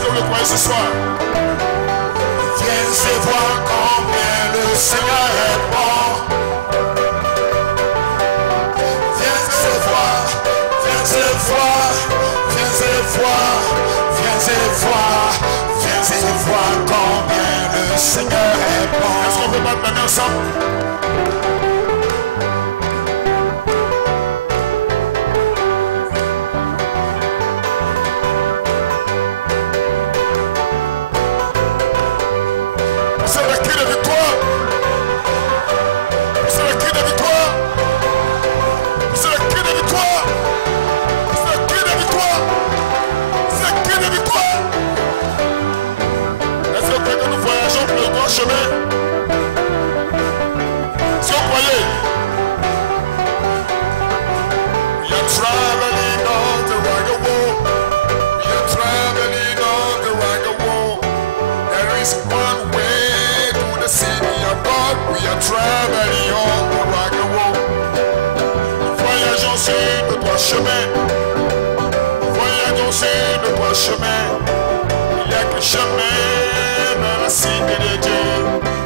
Est-ce que vous le croyez ce soir? Viens et vois combien le Seigneur est bon. Viens et vois, viens et vois, viens et vois, viens et vois, viens et vois combien le Seigneur est bon. Est-ce qu'on peut battre la main ensemble? C'est le cri de victoire. C'est le cri de victoire. C'est le cri de victoire. C'est le cri de victoire. C'est le cri de victoire. Est-ce que quand nous voyageons pour le grand chemin, si vous croyez, we are traveling on the rugged road. We are traveling on the rugged road. There is one way. City of God, we are traveling on the rugged road. Voyageons sur le droit chemin. Voyageons sur le droit chemin. Il n'y a que chemin dans la cité de Dieu.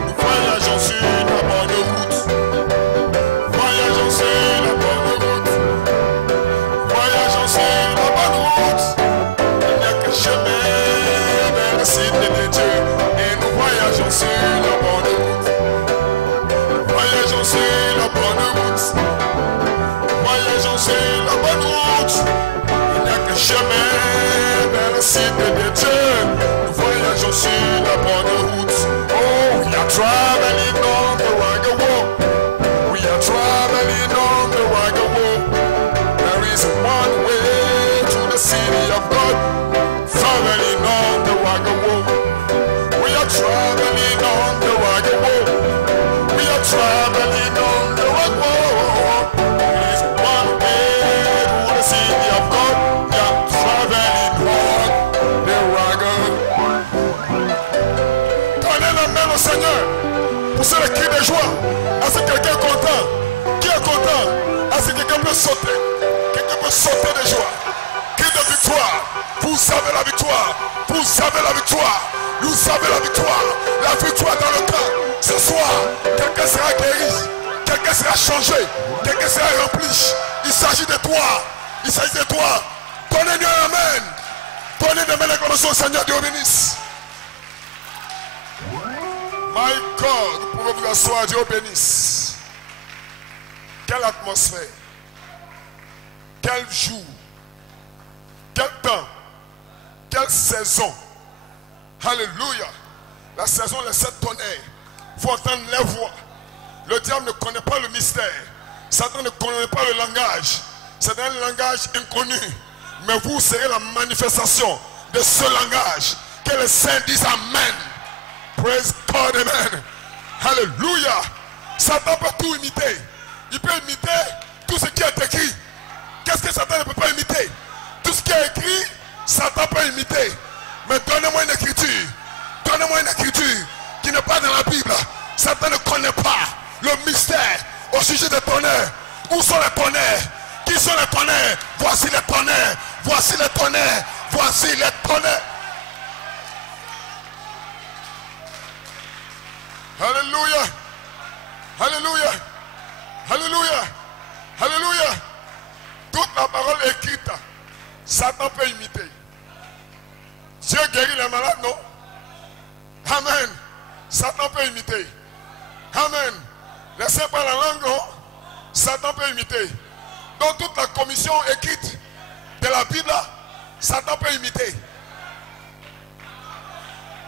Nous voyageons sur la bonne route. Voyageons sur la bonne route. Voyageons sur la bonne route. Il n'y a que chemin dans la cité de Dieu. Et nous voyageons sur la bonne route. Voyageons sur la bonne route. Voyageons sur la bonne route. Il n'y a que chemin vers la cité de Dieu. Nous voyageons sur la bonne route. Oh, we are traveling on the rugged road. We are traveling on the rugged road. There is one way to the city of God. Traveling on the rugged road. We are traveling on the rugged road. We are traveling on the rugged road. There is one way to the city of God. We are traveling on the rugged. Donnez la main au Seigneur pour ce cri de joie. Est-ce que quelqu'un est content? Qui est content? Est-ce que quelqu'un peut sauter? Quelqu'un peut sauter de joie? Cri de victoire. Vous savez la victoire. Vous savez la victoire. Vous savez la victoire. La victoire dans le camp. Ce soir, quelqu'un sera guéri. Quelqu'un sera changé. Quelqu'un sera rempli. Il s'agit de toi. Il s'agit de toi. Donnez-nous un amen. Donnez-nous un acclamation au Seigneur. Dieu bénisse. My God, vous pouvez vous asseoir. Dieu bénisse. Quelle atmosphère. Quel jour. Quel temps. Quelle saison. Alléluia. La saison des 7 tonnerres. Il faut entendre les voix. Le diable ne connaît pas le mystère. Satan ne connaît pas le langage. C'est un langage inconnu. Mais vous serez la manifestation de ce langage. Que les saints disent Amen. Praise God, Amen. Alléluia. Satan peut tout imiter. Il peut imiter tout ce qui est écrit. Qu'est-ce que Satan ne peut pas imiter? Tout ce qui est écrit, Satan peut imiter. Mais donnez-moi une écriture. Donnez-moi une écriture qui n'est pas dans la Bible. Satan ne connaît pas le mystère au sujet des tonnerres. Où sont les tonnerres? Qui sont les tonnerres? Voici les tonnerres. Voici les tonnerres. Voici les tonnerres. Alléluia. Alléluia. Alléluia. Alléluia. Toute la parole écrite, Satan peut imiter. Dieu guérit les malades, non? Amen. Satan peut imiter. Amen. Les saints parlent la langue, non? Satan peut imiter. Donc toute la commission écrite de la Bible, Satan peut imiter.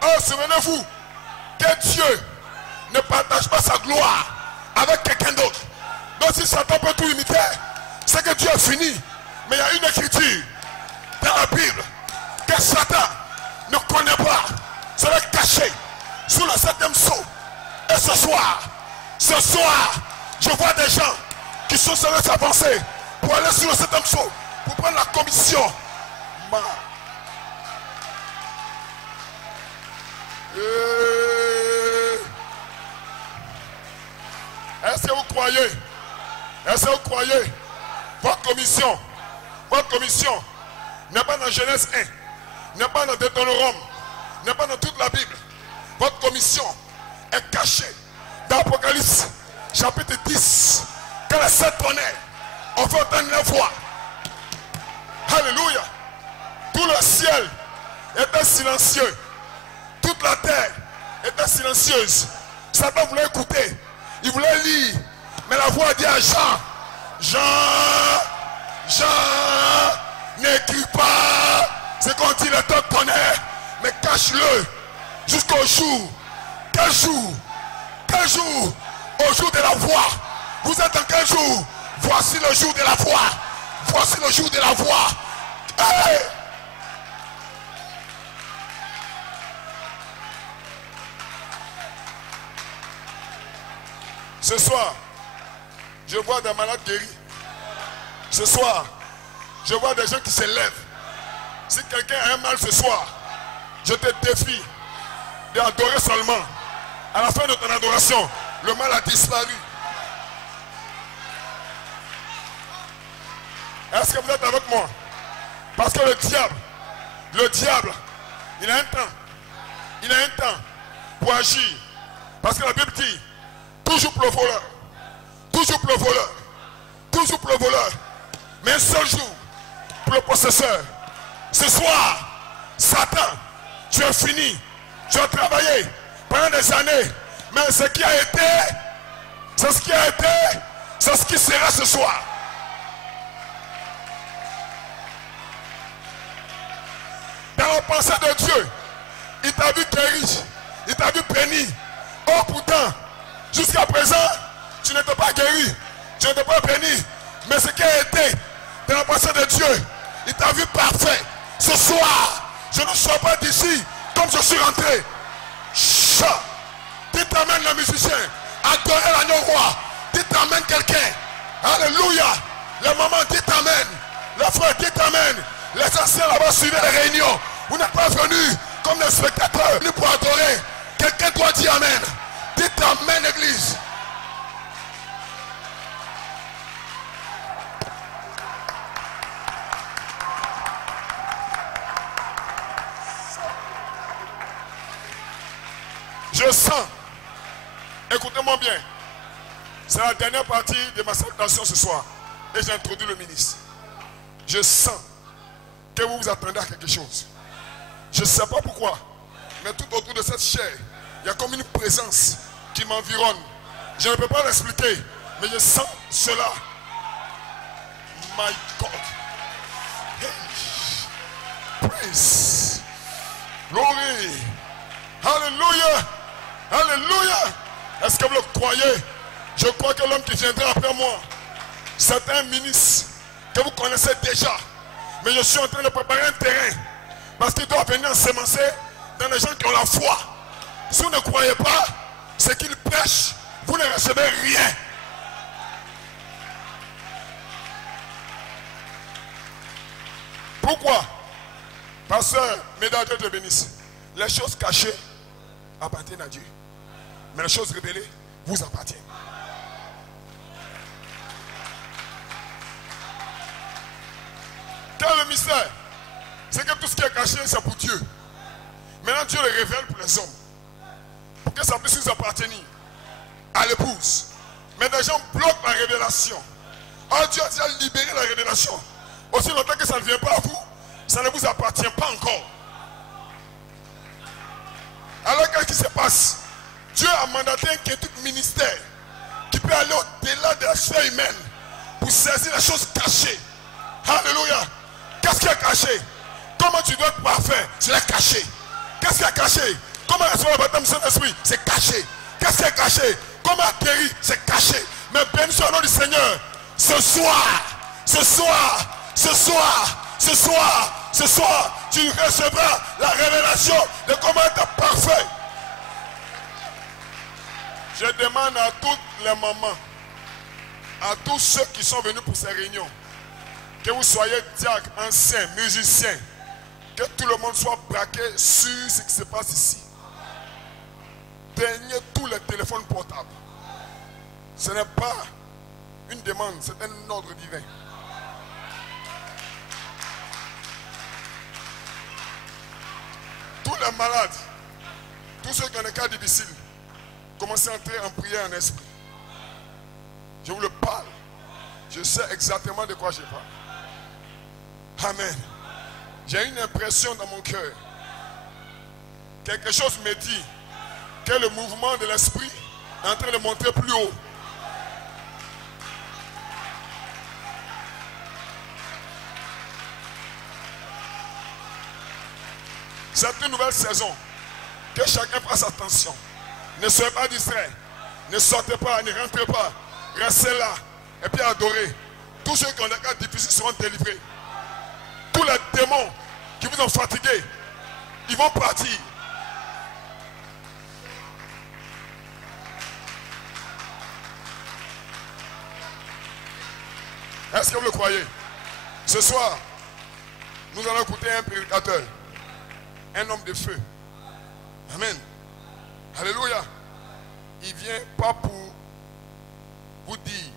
Oh, souvenez-vous que Dieu ne partage pas sa gloire avec quelqu'un d'autre. Donc si Satan peut tout imiter, c'est que Dieu a fini. Mais il y a une écriture dans la Bible que Satan ne connaît pas. Cela est caché sous le 7e sceau. Et ce soir, je vois des gens qui sont censés s'avancer pour aller sur le 7e sceau, pour prendre la commission. Est-ce que vous croyez? Est-ce que vous croyez? Votre commission n'est pas dans Genèse 1, n'est pas dans Deutéronome, n'est pas dans toute la Bible. Votre commission est cachée dans Apocalypse chapitre 10. Quand les 7 tonnerres ont fait entendre la voix. Alléluia. Tout le ciel était silencieux. Toute la terre était silencieuse. Satan voulait écouter. Il voulait lire. Mais la voix dit à Jean, Jean, n'écris pas ce qu'on dit le temps tonnerre, mais cache-le jusqu'au jour. Quel jour? Quel jour? Au jour de la voix. Vous êtes en quel jour? Voici le jour de la voix. Voici le jour de la voix. Hey! Ce soir, je vois des malades guéris. Ce soir, je vois des gens qui se lèvent. Si quelqu'un a un mal ce soir, je te défie d'adorer seulement. À la fin de ton adoration, le mal a disparu. Est-ce que vous êtes avec moi? Parce que le diable, il a un temps pour agir. Parce que la Bible dit, toujours pour le voleur, toujours pour le voleur, toujours pour le voleur, mais un seul jour pour le possesseur. Ce soir, Satan, tu as fini, tu as travaillé pendant des années, mais ce qui a été, c'est ce qui a été, c'est ce qui sera ce soir. Dans la pensée de Dieu, il t'a vu guéri, il t'a vu béni. Oh pourtant, jusqu'à présent, tu n'étais pas guéri, tu n'étais pas béni. Mais ce qui a été dans la pensée de Dieu, il t'a vu parfait. Ce soir, je ne sors pas d'ici comme je suis rentré. Chat. Dites amen le musicien. Adorez l'agneau roi. Dites amen quelqu'un. Alléluia. Les mamans, dites amen. Les frères, dites amen. Les anciens là-bas suivaient les réunions. Vous n'êtes pas venus comme des spectateurs, venus pour adorer. Quelqu'un doit dire amen. Dites amen, église. Je sens, écoutez-moi bien, c'est la dernière partie de ma salutation ce soir. Et j'introduis le ministre. Je sens que vous vous attendez à quelque chose. Je ne sais pas pourquoi, mais tout autour de cette chair, il y a comme une présence qui m'environne. Je ne peux pas l'expliquer, mais je sens cela. My God. Hey. Praise. Glory. Hallelujah. Alléluia. Est-ce que vous le croyez? Je crois que l'homme qui viendra après moi, c'est un ministre que vous connaissez déjà. Mais je suis en train de préparer un terrain. Parce qu'il doit venir ensemencer dans les gens qui ont la foi. Si vous ne croyez pas ce qu'il prêche, vous ne recevez rien. Pourquoi? Pasteur, mesdames, Dieu te bénisse. Les choses cachées appartiennent à Dieu. Mais les choses révélées vous appartiennent. Quel est le mystère? C'est que tout ce qui est caché, c'est pour Dieu. Maintenant, Dieu le révèle pour les hommes. Pour que ça puisse nous appartenir à l'épouse. Mais des gens bloquent la révélation. Or, Dieu a déjà libéré la révélation. Aussi longtemps que ça ne vient pas à vous, ça ne vous appartient pas encore. Alors qu'est-ce qui se passe? Dieu a mandaté un quintuple ministère qui peut aller au-delà de la sphère humaine pour saisir les choses cachées. Alléluia. Qu'est-ce qui est caché? Comment tu dois être parfait? C'est caché. Qu'est-ce qui est caché? Comment recevoir le baptême du Saint-Esprit? C'est caché. Qu'est-ce qui est caché? Comment guérir? C'est caché. Mais béni soit le nom du Seigneur. Ce soir, tu recevras la révélation de comment être parfait. Je demande à toutes les mamans, à tous ceux qui sont venus pour ces réunions, que vous soyez diacres, anciens, musiciens, que tout le monde soit braqué sur ce qui se passe ici. Éteignez tous les téléphones portables. Ce n'est pas une demande, c'est un ordre divin. les malades, tous ceux qui ont des cas difficiles, commencez à entrer en prière en esprit. Je vous le parle. Je sais exactement de quoi je parle. Amen. J'ai une impression dans mon cœur. Quelque chose me dit que le mouvement de l'esprit est en train de monter plus haut. C'est une nouvelle saison. Que chacun fasse attention. Ne soyez pas distrait. Ne sortez pas, ne rentrez pas. Restez là. Et puis adorez. Tous ceux qui ont des cas difficiles seront délivrés. Tous les démons qui vous ont fatigué, ils vont partir. Est-ce que vous le croyez? Ce soir, nous allons écouter un prédicateur. Un homme de feu. Amen. Alléluia. Il vient pas pour vous dire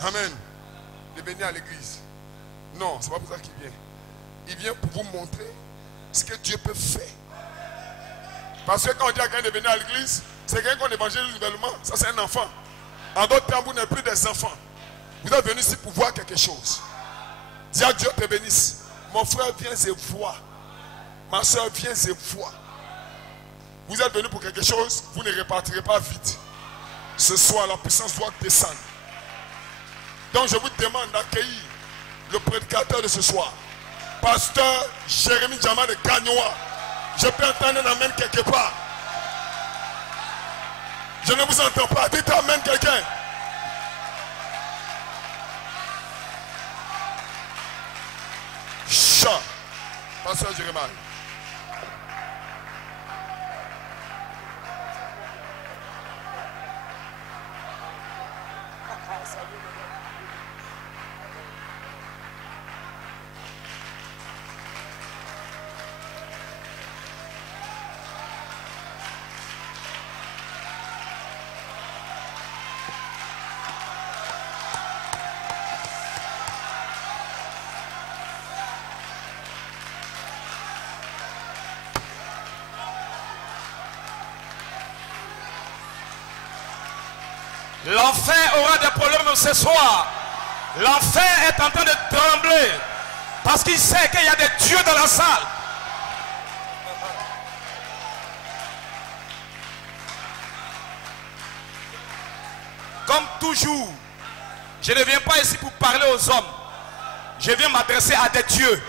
amen, de venir à l'église. Non, c'est pas pour ça qu'il vient. Il vient pour vous montrer ce que Dieu peut faire. Parce que quand on dit à quelqu'un de venir à l'église, c'est quelqu'un qu'on évangélise nouvellement. Ça, c'est un enfant. En d'autres termes, vous n'êtes plus des enfants. Vous êtes venus ici pour voir quelque chose. Dis à Dieu te bénisse. Mon frère, viens et vois. Ma soeur, viens et vois. Vous êtes venus pour quelque chose, vous ne repartirez pas vite. Ce soir, la puissance doit descendre. Donc, je vous demande d'accueillir le prédicateur de ce soir. Pasteur Jérémie Djama de Gagnoa. Je peux entendre un amen quelque part. Je ne vous entends pas. Dites amen quelqu'un. Chant. Pasteur Jérémie. L'enfer aura des problèmes ce soir. L'enfer est en train de trembler parce qu'il sait qu'il y a des dieux dans la salle. Comme toujours, je ne viens pas ici pour parler aux hommes. Je viens m'adresser à des dieux.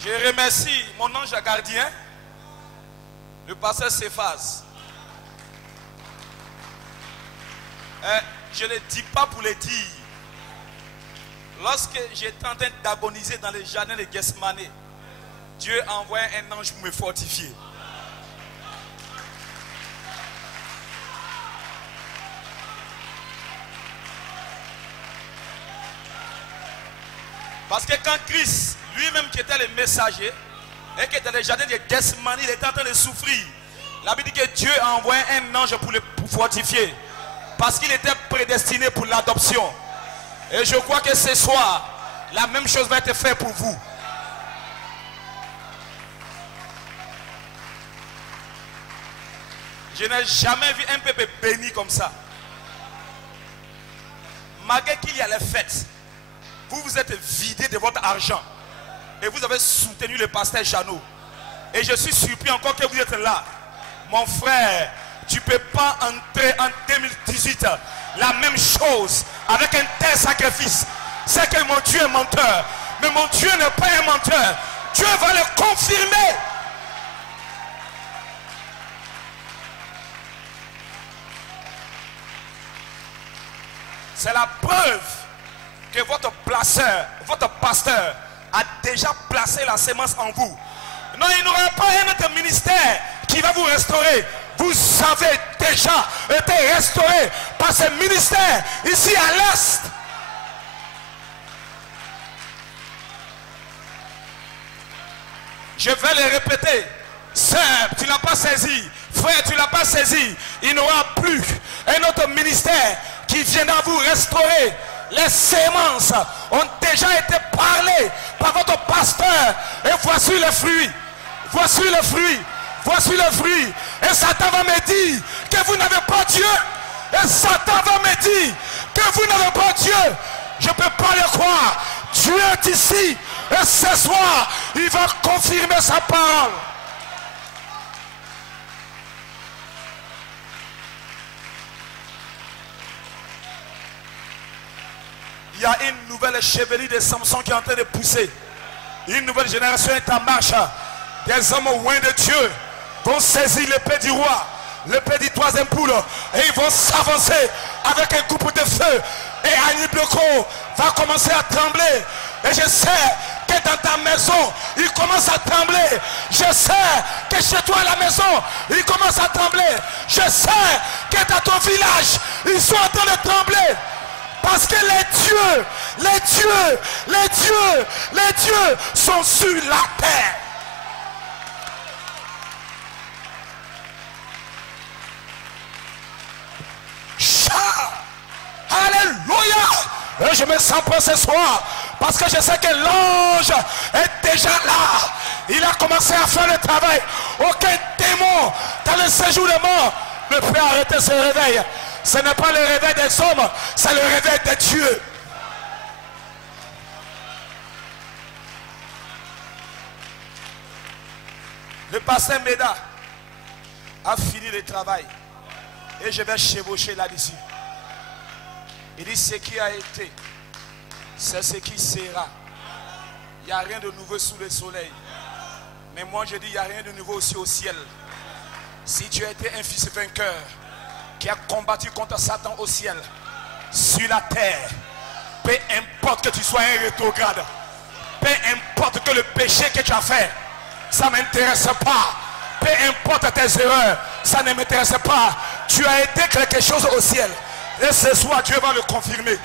Je remercie mon ange gardien, le pasteur Céphase. Je ne le dis pas pour le dire. Lorsque j'étais en train d'agoniser dans les jardins de Gethsemane, Dieu a envoyé un ange pour me fortifier. Parce que quand Christ, lui-même qui était le messager, et qui était dans le jardin de Gethsemane, il était en train de souffrir. La Bible dit que Dieu a envoyé un ange pour le fortifier. Parce qu'il était prédestiné pour l'adoption. Et je crois que ce soir, la même chose va être faite pour vous. Je n'ai jamais vu un peuple béni comme ça. Malgré qu'il y a les fêtes, vous vous êtes vidé de votre argent. Et vous avez soutenu le pasteur Jeannot. Et je suis surpris encore que vous êtes là. Mon frère, tu ne peux pas entrer en 2018 la même chose avec un tel sacrifice. C'est que mon Dieu est menteur. Mais mon Dieu n'est pas un menteur. Dieu va le confirmer. C'est la preuve que votre placeur, votre pasteur a déjà placé la semence en vous. Non, il n'y aura pas un autre ministère qui va vous restaurer. Vous avez déjà été restauré par ce ministère ici à l'Est. Je vais le répéter. Sœur, tu ne l'as pas saisi. Frère, tu ne l'as pas saisi. Il n'y aura plus un autre ministère qui qui viendra vous restaurer. Les semences ont déjà été parlées par votre pasteur. Et voici le fruit. Voici le fruit. Voici le fruit. Et Satan va me dire que vous n'avez pas Dieu. Et Satan va me dire que vous n'avez pas Dieu. Je ne peux pas le croire. Dieu est ici. Et ce soir, il va confirmer sa parole. Il y a une nouvelle chevelure de Samson qui est en train de pousser. Une nouvelle génération est en marche. Des hommes loin de Dieu vont saisir l'épée du roi, l'épée du troisième poule, et ils vont s'avancer avec un coupe de feu. Et Annie Bloco va commencer à trembler. Et je sais que dans ta maison, il commence à trembler. Je sais que chez toi à la maison, il commence à trembler. Je sais que dans ton village, ils sont en train de trembler. Parce que les dieux sont sur la terre. Alléluia. Et je me sens prêt ce soir. Parce que je sais que l'ange est déjà là. Il a commencé à faire le travail. Aucun démon dans le séjour de mort ne peut arrêter ce réveil. Ce n'est pas le réveil des hommes, c'est le réveil de Dieu. Le pasteur Méda a fini le travail. Et je vais chevaucher là-dessus. Il dit ce qui a été, c'est ce qui sera. Il n'y a rien de nouveau sous le soleil. Mais moi je dis il n'y a rien de nouveau aussi au ciel. Si tu as été un fils vainqueur, qui a combattu contre Satan au ciel, sur la terre, peu importe que tu sois un rétrograde, peu importe que le péché que tu as fait, ça ne m'intéresse pas. Peu importe tes erreurs, ça ne m'intéresse pas. Tu as été quelque chose au ciel. Et ce soir, Dieu va le confirmer.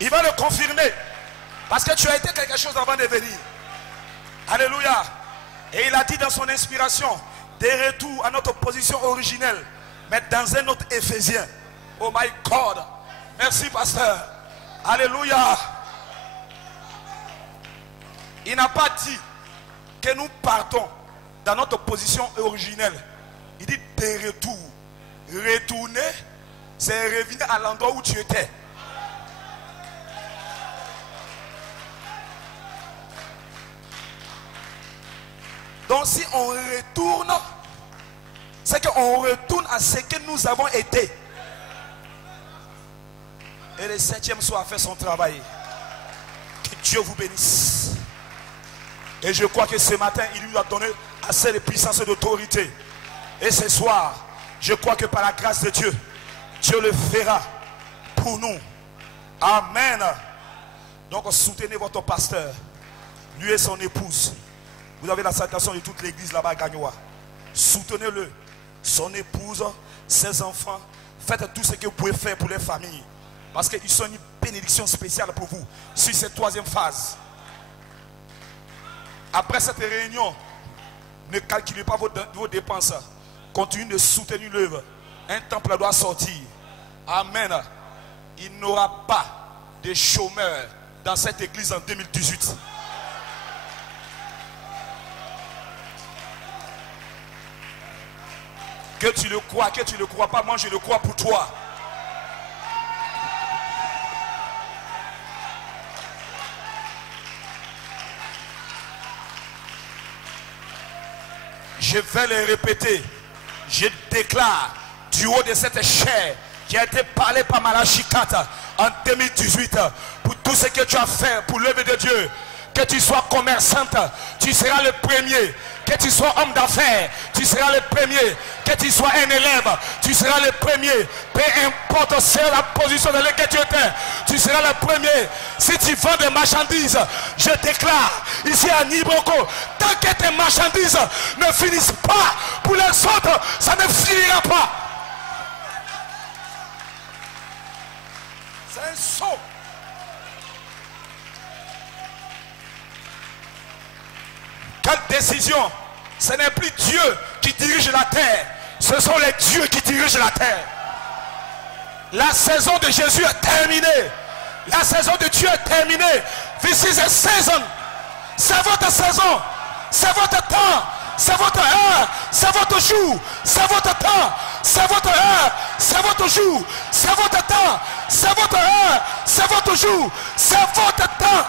Il va le confirmer. Parce que tu as été quelque chose avant de venir. Alléluia. Et il a dit dans son inspiration, des retours à notre position originelle, mais dans un autre Éphésien. Oh my God. Merci pasteur. Alléluia. Il n'a pas dit que nous partons dans notre position originelle. Il dit des retours. Retourner, c'est revenir à l'endroit où tu étais. Donc si on retourne, c'est qu'on retourne à ce que nous avons été. Et le 7e soir a fait son travail. Que Dieu vous bénisse. Et je crois que ce matin, il lui a donné assez de puissance et d'autorité. Et ce soir, je crois que par la grâce de Dieu, Dieu le fera pour nous. Amen. Donc soutenez votre pasteur, lui et son épouse. Vous avez la salutation de toute l'église là-bas à Gagnoa. Soutenez-le, son épouse, ses enfants. Faites tout ce que vous pouvez faire pour les familles. Parce qu'ils sont une bénédiction spéciale pour vous sur cette 3e phase. Après cette réunion, ne calculez pas vos dépenses. Continuez de soutenir l'œuvre. Un temple doit sortir. Amen. Il n'y aura pas de chômeurs dans cette église en 2018. Que tu le crois, que tu ne le crois pas, moi je le crois pour toi. Je vais le répéter. Je déclare du haut de cette chair qui a été parlé par Malachi 4 en 2018 pour tout ce que tu as fait pour l'œuvre de Dieu. Que tu sois commerçante, tu seras le premier. Que tu sois homme d'affaires, tu seras le premier. Que tu sois un élève, tu seras le premier. Peu importe c'est la position dans laquelle tu étais, tu seras le premier. Si tu vends des marchandises, je déclare ici à Nibroko, tant que tes marchandises ne finissent pas, pour les autres, ça ne finira pas. C'est un saut. Quelle décision Ce n'est plus Dieu qui dirige la terre. Ce sont les dieux qui dirigent la terre. La saison de Jésus est terminée. La saison de Dieu est terminée. This is a season. C'est votre saison. C'est votre temps. C'est votre heure. C'est votre jour. C'est votre temps. C'est votre heure. C'est votre jour. C'est votre temps. C'est votre heure. C'est votre jour. C'est votre temps.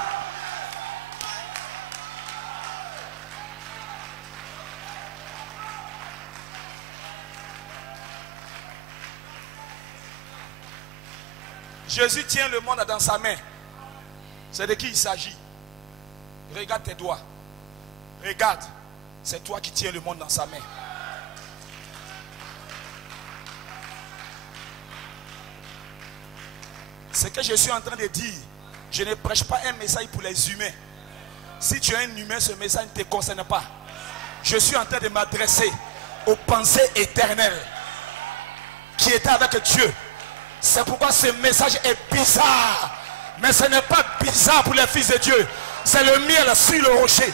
Jésus tient le monde dans sa main. C'est de qui il s'agit? Regarde tes doigts. Regarde. C'est toi qui tiens le monde dans sa main. Ce que je suis en train de dire, je ne prêche pas un message pour les humains. Si tu es un humain, ce message ne te concerne pas. Je suis en train de m'adresser aux pensées éternelles qui étaient avec Dieu. C'est pourquoi ce message est bizarre. Mais ce n'est pas bizarre pour les fils de Dieu. C'est le miel sur le rocher.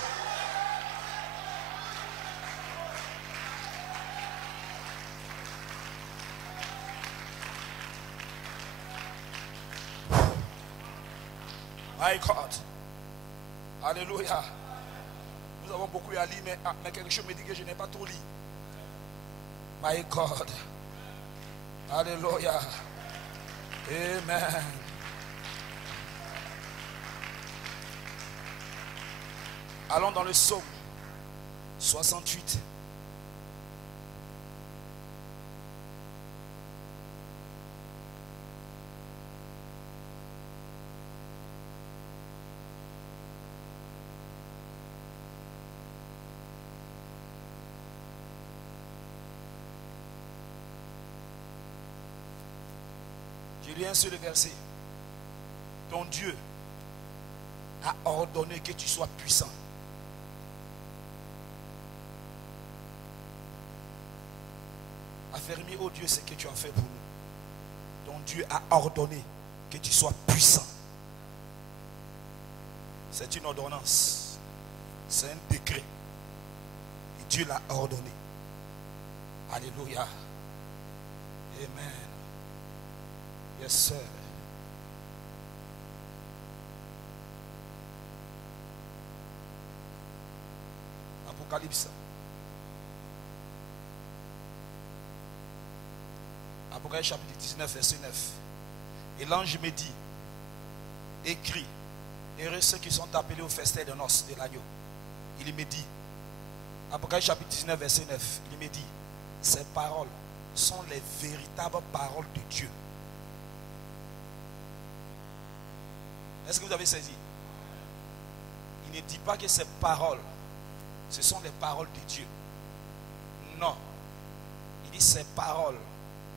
My God. Alléluia. Nous avons beaucoup à lire, mais quelque chose me dit que je n'ai pas tout lu. My God. Alléluia. Amen. Allons dans le psaume 68. Je lis un seul verset. Ton Dieu a ordonné que tu sois puissant. Affermis, oh Dieu, ce que tu as fait pour nous. Ton Dieu a ordonné que tu sois puissant. C'est une ordonnance. C'est un décret. Et Dieu l'a ordonné. Alléluia. Amen. Yes, sir. Apocalypse. Apocalypse chapitre 19, verset 9. Et l'ange me dit, écris, heureux ceux qui sont appelés au festin de noces de l'agneau. Il me dit, Apocalypse chapitre 19, verset 9, il me dit, ces paroles sont les véritables paroles de Dieu. Est-ce que vous avez saisi? Il ne dit pas que ces paroles, ce sont les paroles de Dieu. Non. Il dit ces paroles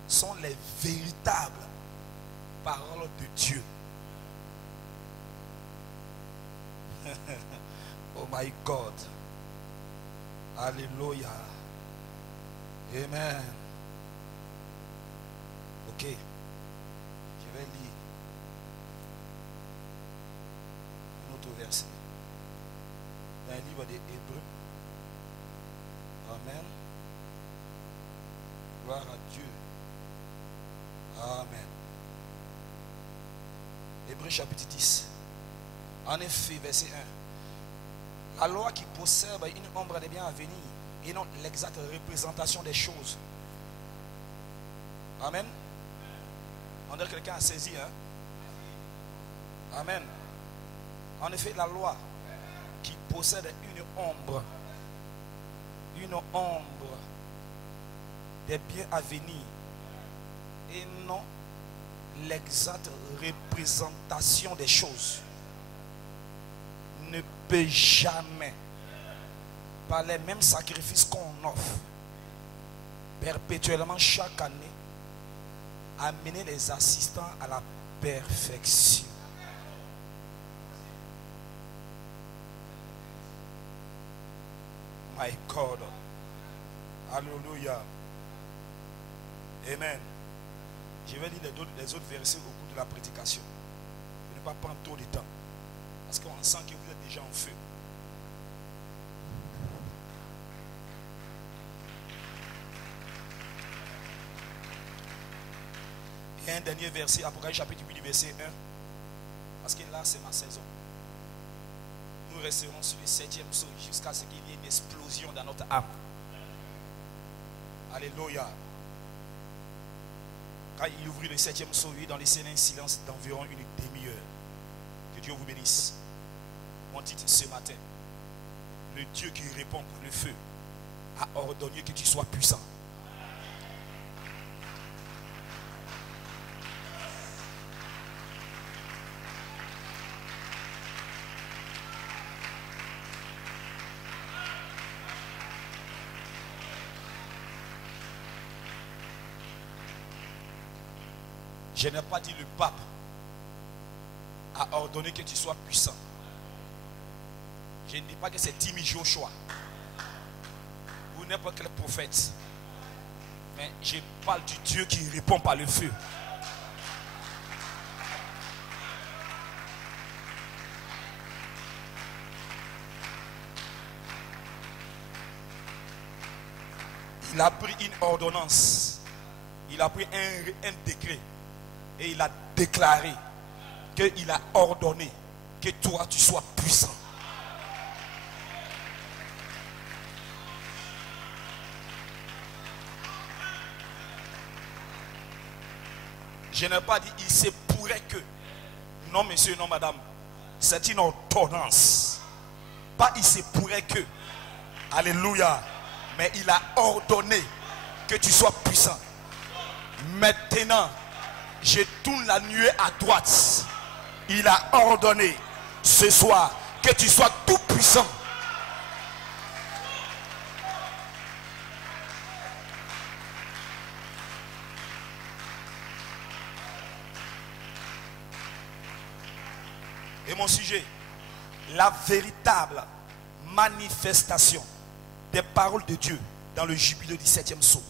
sont les véritables paroles de Dieu. Oh my God. Alléluia. Amen. Ok. Je vais lire un autre verset. Dans le livre des Hébreux. Amen. Gloire à Dieu. Amen. Hébreux chapitre 10. En effet, verset 1. La loi qui possède une ombre des biens à venir et non l'exacte représentation des choses. Amen. On dirait que quelqu'un a saisi. Hein? Amen. En effet, la loi qui possède une ombre des biens à venir et non l'exacte représentation des choses, ne peut jamais, par les mêmes sacrifices qu'on offre perpétuellement chaque année, amener les assistants à la perfection. My God. Alléluia. Amen. Je vais lire les autres versets au cours de la prédication. Je ne vais pas prendre trop de temps. Parce qu'on sent que vous êtes déjà en feu. Il y a un dernier verset, Apocalypse chapitre 8, verset 1. Parce que là, c'est ma saison. Nous resterons sur le 7e saut jusqu'à ce qu'il y ait une explosion dans notre âme. Alléluia. Quand il ouvrit le 7e saut, il est dans le silence d'environ une demi-heure. Que Dieu vous bénisse. Mon titre ce matin, le Dieu qui répond par le feu a ordonné que tu sois puissant. Je n'ai pas dit le pape a ordonné que tu sois puissant. Je ne dis pas que c'est Timmy Joshua ou n'importe quel prophète. Mais je parle du Dieu qui répond par le feu. Il a pris une ordonnance. Il a pris un décret. Et il a déclaré qu'il a ordonné que toi tu sois puissant. Je n'ai pas dit il se pourrait que. Non monsieur, non madame. C'est une ordonnance. Pas il se pourrait que. Alléluia. Mais il a ordonné que tu sois puissant. Maintenant, je tourne la nuée à droite. Il a ordonné ce soir que tu sois tout puissant. Et mon sujet, la véritable manifestation des paroles de Dieu dans le jubilé du 7e psaume.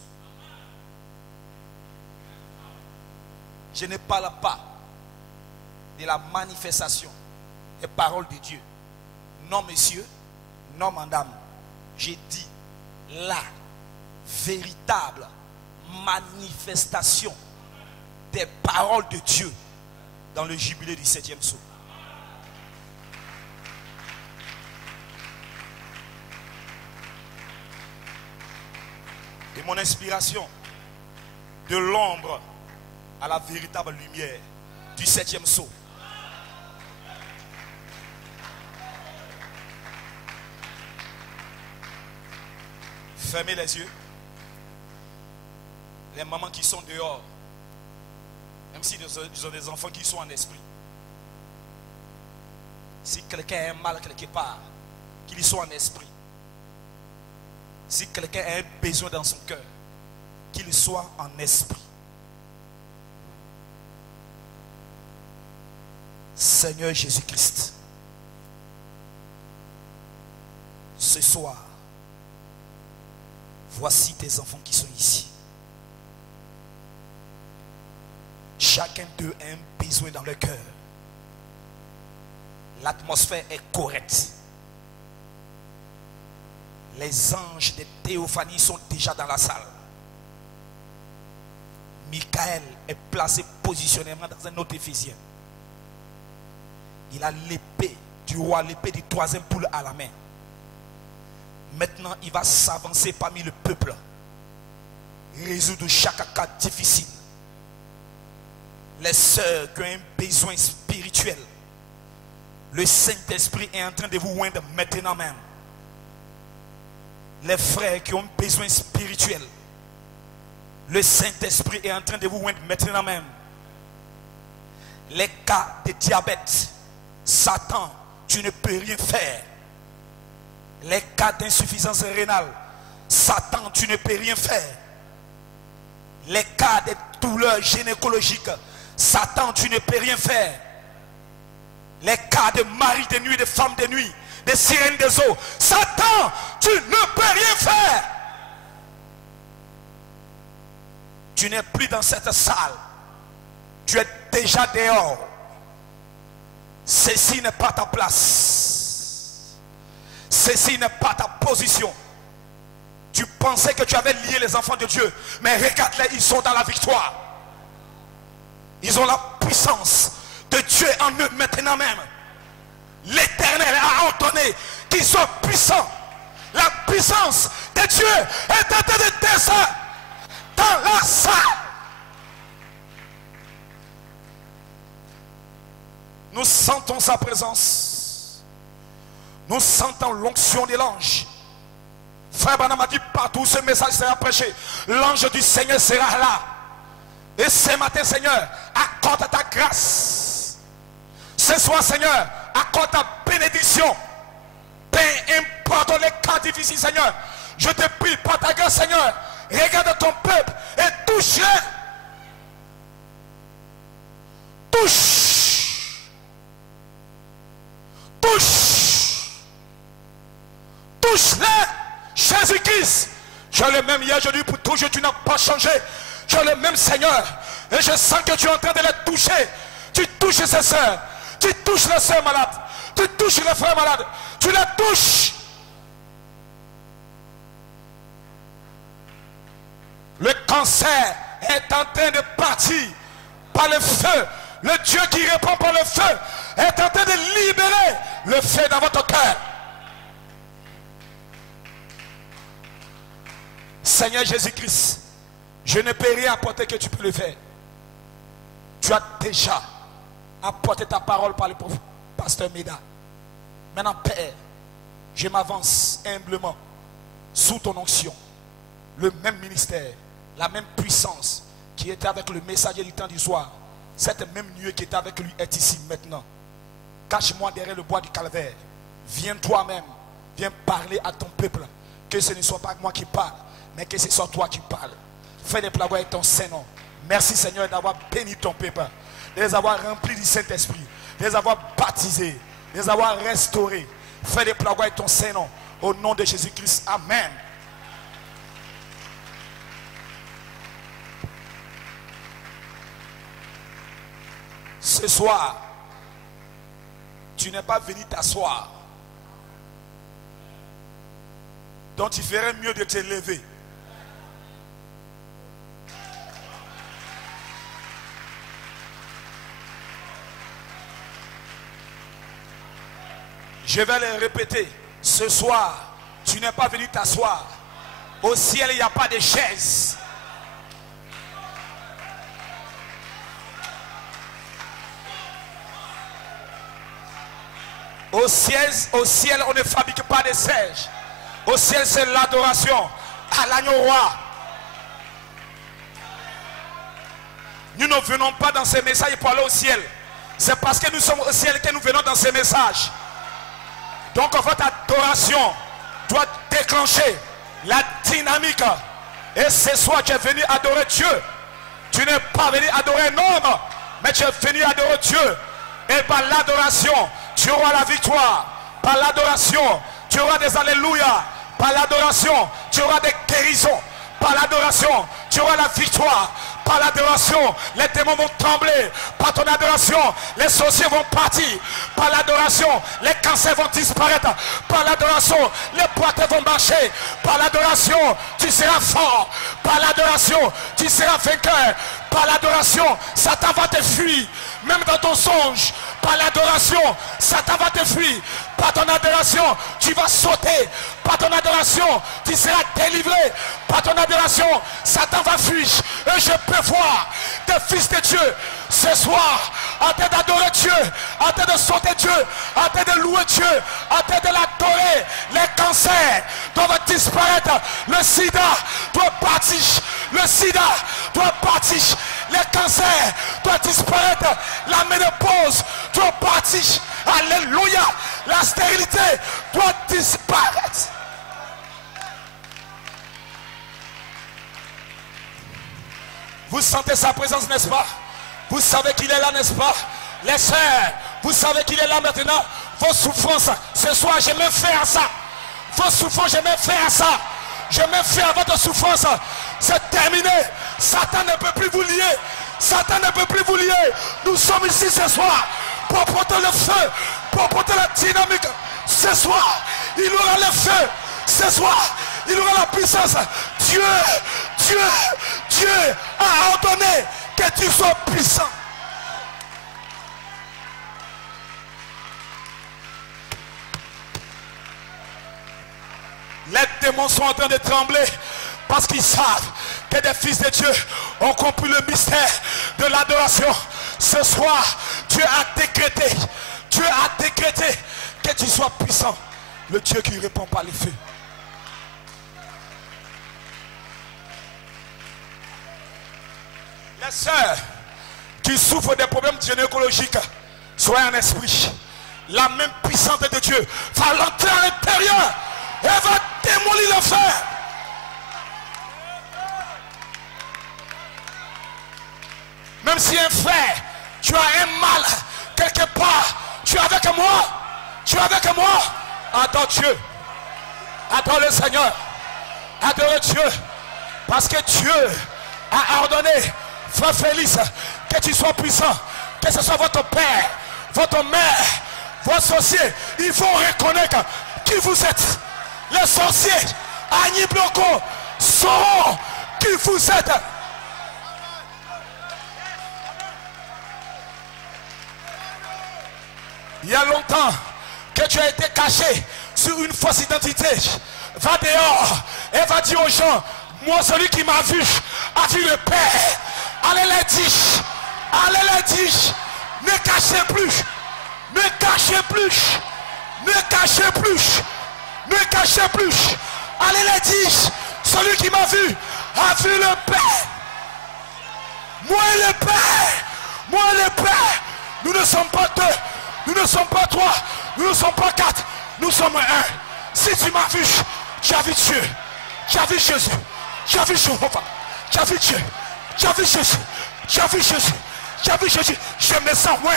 Je ne parle pas de la manifestation des paroles de Dieu. Non, monsieur, non, madame. J'ai dit la véritable manifestation des paroles de Dieu dans le jubilé du 7e psaume. Et mon inspiration de l'ombre à la véritable lumière du 7e psaume. Fermez les yeux. Les mamans qui sont dehors, même si ils ont des enfants qui sont en esprit. Si quelqu'un a un mal quelque part, qu'il soit en esprit. Si quelqu'un a un besoin dans son cœur, qu'il soit en esprit. Seigneur Jésus-Christ, ce soir, voici tes enfants qui sont ici. Chacun d'eux a un besoin dans le cœur. L'atmosphère est correcte. Les anges de théophanie sont déjà dans la salle. Michael est placé positionnellement dans un autre Éphésien. Il a l'épée du roi, l'épée du 3e poule à la main. Maintenant, il va s'avancer parmi le peuple, résoudre chaque cas difficile. Les sœurs qui ont un besoin spirituel, le Saint-Esprit est en train de vous oindre maintenant même. Les frères qui ont un besoin spirituel, le Saint-Esprit est en train de vous oindre maintenant même. Les cas de diabète, Satan, tu ne peux rien faire. Les cas d'insuffisance rénale, Satan, tu ne peux rien faire. Les cas de douleurs gynécologiques, Satan, tu ne peux rien faire. Les cas de mari de nuit, de femme de nuit, de sirènes des eaux, Satan, tu ne peux rien faire. Tu n'es plus dans cette salle. Tu es déjà dehors. Ceci n'est pas ta place. Ceci n'est pas ta position. Tu pensais que tu avais lié les enfants de Dieu. Mais regarde-les, ils sont dans la victoire. Ils ont la puissance de Dieu en eux maintenant même. L'Éternel a ordonné qu'ils soient puissants. La puissance de Dieu est en train de descendre dans la salle. Nous sentons sa présence. Nous sentons l'onction de l'ange. Frère Branham a dit partout où ce message sera prêché, l'ange du Seigneur sera là. Et ce matin, Seigneur, accorde ta grâce. Ce soir, Seigneur, accorde ta bénédiction. Peu importe les cas difficiles, Seigneur. Je te prie par ta grâce, Seigneur. Regarde ton peuple et touche-le. Touche. Touche. Touche-le. Jésus-Christ. Tu es le même hier, aujourd'hui, pour toujours. Tu n'as pas changé. Tu es le même Seigneur. Et je sens que tu es en train de les toucher. Tu touches ses soeurs. Tu touches les soeurs malades. Tu touches les frères malades. Tu les touches. Le cancer est en train de partir par le feu. Le Dieu qui répond par le feu est en train de libérer le feu dans votre cœur. Seigneur Jésus-Christ, je ne peux rien apporter que tu peux le faire. Tu as déjà apporté ta parole par le pasteur Méda. Maintenant, Père, je m'avance humblement sous ton onction. Le même ministère, la même puissance qui était avec le messager du temps du soir, cette même nuée qui était avec lui est ici maintenant. Cache-moi derrière le bois du calvaire. Viens toi-même, viens parler à ton peuple. Que ce ne soit pas moi qui parle, mais que ce soit toi qui parles. Fais des plaidoiries avec ton Saint-Nom. Merci Seigneur d'avoir béni ton peuple, de les avoir remplis du Saint-Esprit, de les avoir baptisés, de les avoir restaurés. Fais des plaidoiries avec ton Saint-Nom. Au nom de Jésus-Christ. Amen. Ce soir, tu n'es pas venu t'asseoir. Donc il ferait mieux de te lever. Je vais le répéter. Ce soir, tu n'es pas venu t'asseoir. Au ciel, il n'y a pas de chaise. Au ciel, on ne fabrique pas de sièges. Au ciel, c'est l'adoration à l'agneau roi. Nous ne venons pas dans ces messages pour aller au ciel. C'est parce que nous sommes au ciel que nous venons dans ces messages. Donc votre adoration doit déclencher la dynamique. Et ce soir, tu es venu adorer Dieu. Tu n'es pas venu adorer un homme, mais tu es venu adorer Dieu. Et par l'adoration, tu auras la victoire. Par l'adoration, tu auras des alléluia. Par l'adoration, tu auras des guérisons. Par l'adoration, tu auras la victoire. Par l'adoration, les démons vont trembler. Par ton adoration, les sorciers vont partir. Par l'adoration, les cancers vont disparaître. Par l'adoration, les boiteux vont marcher. Par l'adoration, tu seras fort. Par l'adoration, tu seras vainqueur. Par l'adoration, Satan va te fuir. Même dans ton songe, par l'adoration, Satan va te fuir. Par ton adoration, tu vas sauter. Par ton adoration, tu seras délivré. Par ton adoration, Satan va fuir. Et je peux voir des fils de Dieu ce soir en train d'adorer Dieu, en train de sauter Dieu, en train de louer Dieu, en train de l'adorer. Les cancers doivent disparaître. Le sida doit partir. Le sida doit partir. Les cancers doivent disparaître. La ménopause doit partir. Alléluia. La stérilité doit disparaître. Vous sentez sa présence, n'est-ce pas? Vous savez qu'il est là, n'est-ce pas? Les sœurs, vous savez qu'il est là maintenant. Vos souffrances, ce soir, je me fais à ça. Vos souffrances, je me fais à ça. Je me fais à votre souffrance. C'est terminé. Satan ne peut plus vous lier. Satan ne peut plus vous lier. Nous sommes ici ce soir pour porter le feu, pour porter la dynamique. Ce soir, il aura le feu. Ce soir, il aura la puissance. Dieu a ordonné que tu sois puissant. Les démons sont en train de trembler parce qu'ils savent que des fils de Dieu ont compris le mystère de l'adoration. Ce soir, Dieu a décrété que tu sois puissant. Le Dieu qui répond par les feux. Les sœurs qui souffrent des problèmes gynécologiques, soyez en esprit. La même puissance de Dieu va l'entrer à l'intérieur et va démolir le fer. Même si un frère, tu as un mal quelque part, tu es avec moi, adore Dieu, adore le Seigneur, adore Dieu, parce que Dieu a ordonné, frère Félix, que tu sois puissant, que ce soit votre père, votre mère, vos sorciers, ils vont reconnaître qui vous êtes. Les sorciers, Agni Bloko, sauront qui vous êtes. Il y a longtemps que tu as été caché sur une fausse identité. Va dehors et va dire aux gens, moi celui qui m'a vu a vu le Père. Allez les dire, ne cachez plus, ne cachez plus, ne cachez plus, ne cachez plus. Allez les dire, celui qui m'a vu a vu le Père. Moi et le Père, nous ne sommes pas deux. Nous ne sommes pas trois, nous ne sommes pas quatre, nous sommes un. Si tu m'as vu, tu as vu Dieu, tu as vu Jésus, tu as vu Jéhovah, tu as vu Dieu, tu as vu Jésus, tu as vu Jésus, tu as vu Jésus. Je me sens loin,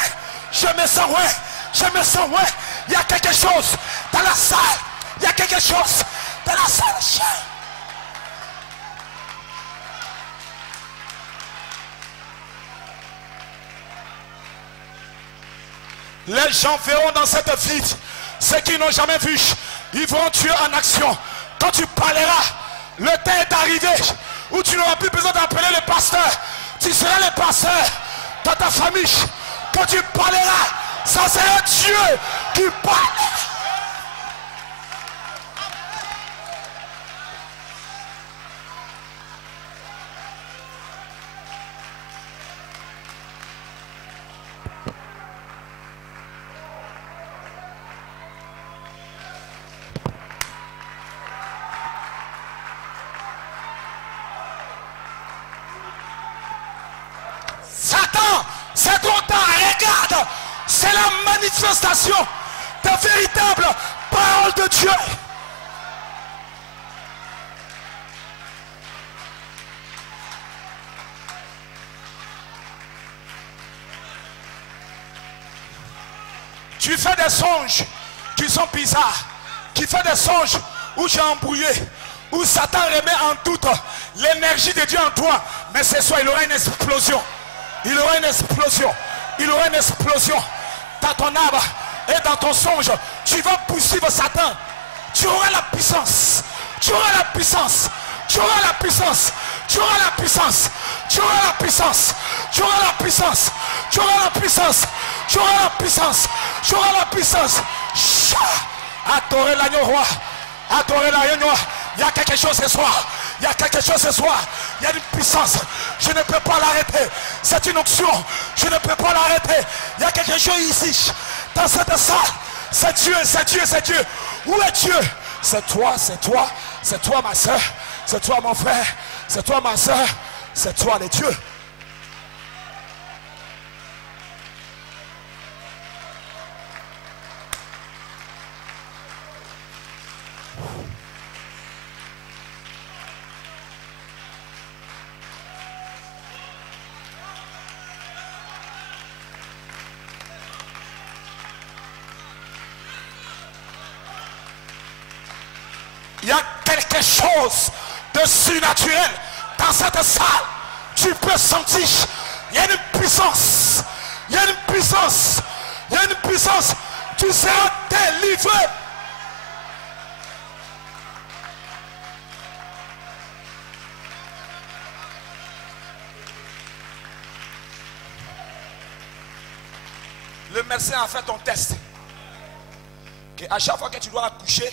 je me sens loin, je me sens loin. Il y a quelque chose dans la salle, il y a quelque chose dans la salle. Les gens verront dans cette vie ceux qui n'ont jamais vu. Ils verront Dieu en action. Quand tu parleras, le temps est arrivé où tu n'auras plus besoin d'appeler le pasteur. Tu seras le pasteur dans ta famille. Quand tu parleras, ça sera Dieu qui parle. C'est trop tard, regarde, c'est la manifestation de véritable parole de Dieu. Tu fais des songes qui sont bizarres, qui fais des songes où tu es embrouillé, où Satan remet en doute l'énergie de Dieu en toi, mais ce soir il aura une explosion. Il aura une explosion. Il aura une explosion. Dans ton âme et dans ton songe, tu vas poursuivre Satan. Tu auras la puissance. Tu auras la puissance. Tu auras la puissance. Tu auras la puissance. Tu auras la puissance. Tu auras la puissance. Tu auras la puissance. Tu auras la puissance. Tu auras la puissance. Adorez l'agneau roi. Adorez l'agneau roi. Il y a quelque chose ce soir. Il y a quelque chose ce soir. Il y a une puissance. Je ne peux pas l'arrêter. C'est une onction. Je ne peux pas l'arrêter. Il y a quelque chose ici. Dans cette salle. C'est Dieu, c'est Dieu, c'est Dieu. Où est Dieu? C'est toi, c'est toi. C'est toi ma soeur. C'est toi mon frère. C'est toi ma soeur. C'est toi le Dieu. Il y a quelque chose de surnaturel dans cette salle. Tu peux sentir. Il y a une puissance. Il y a une puissance. Il y a une puissance. Tu seras délivré. Le médecin a fait ton test. À chaque fois que tu dois accoucher,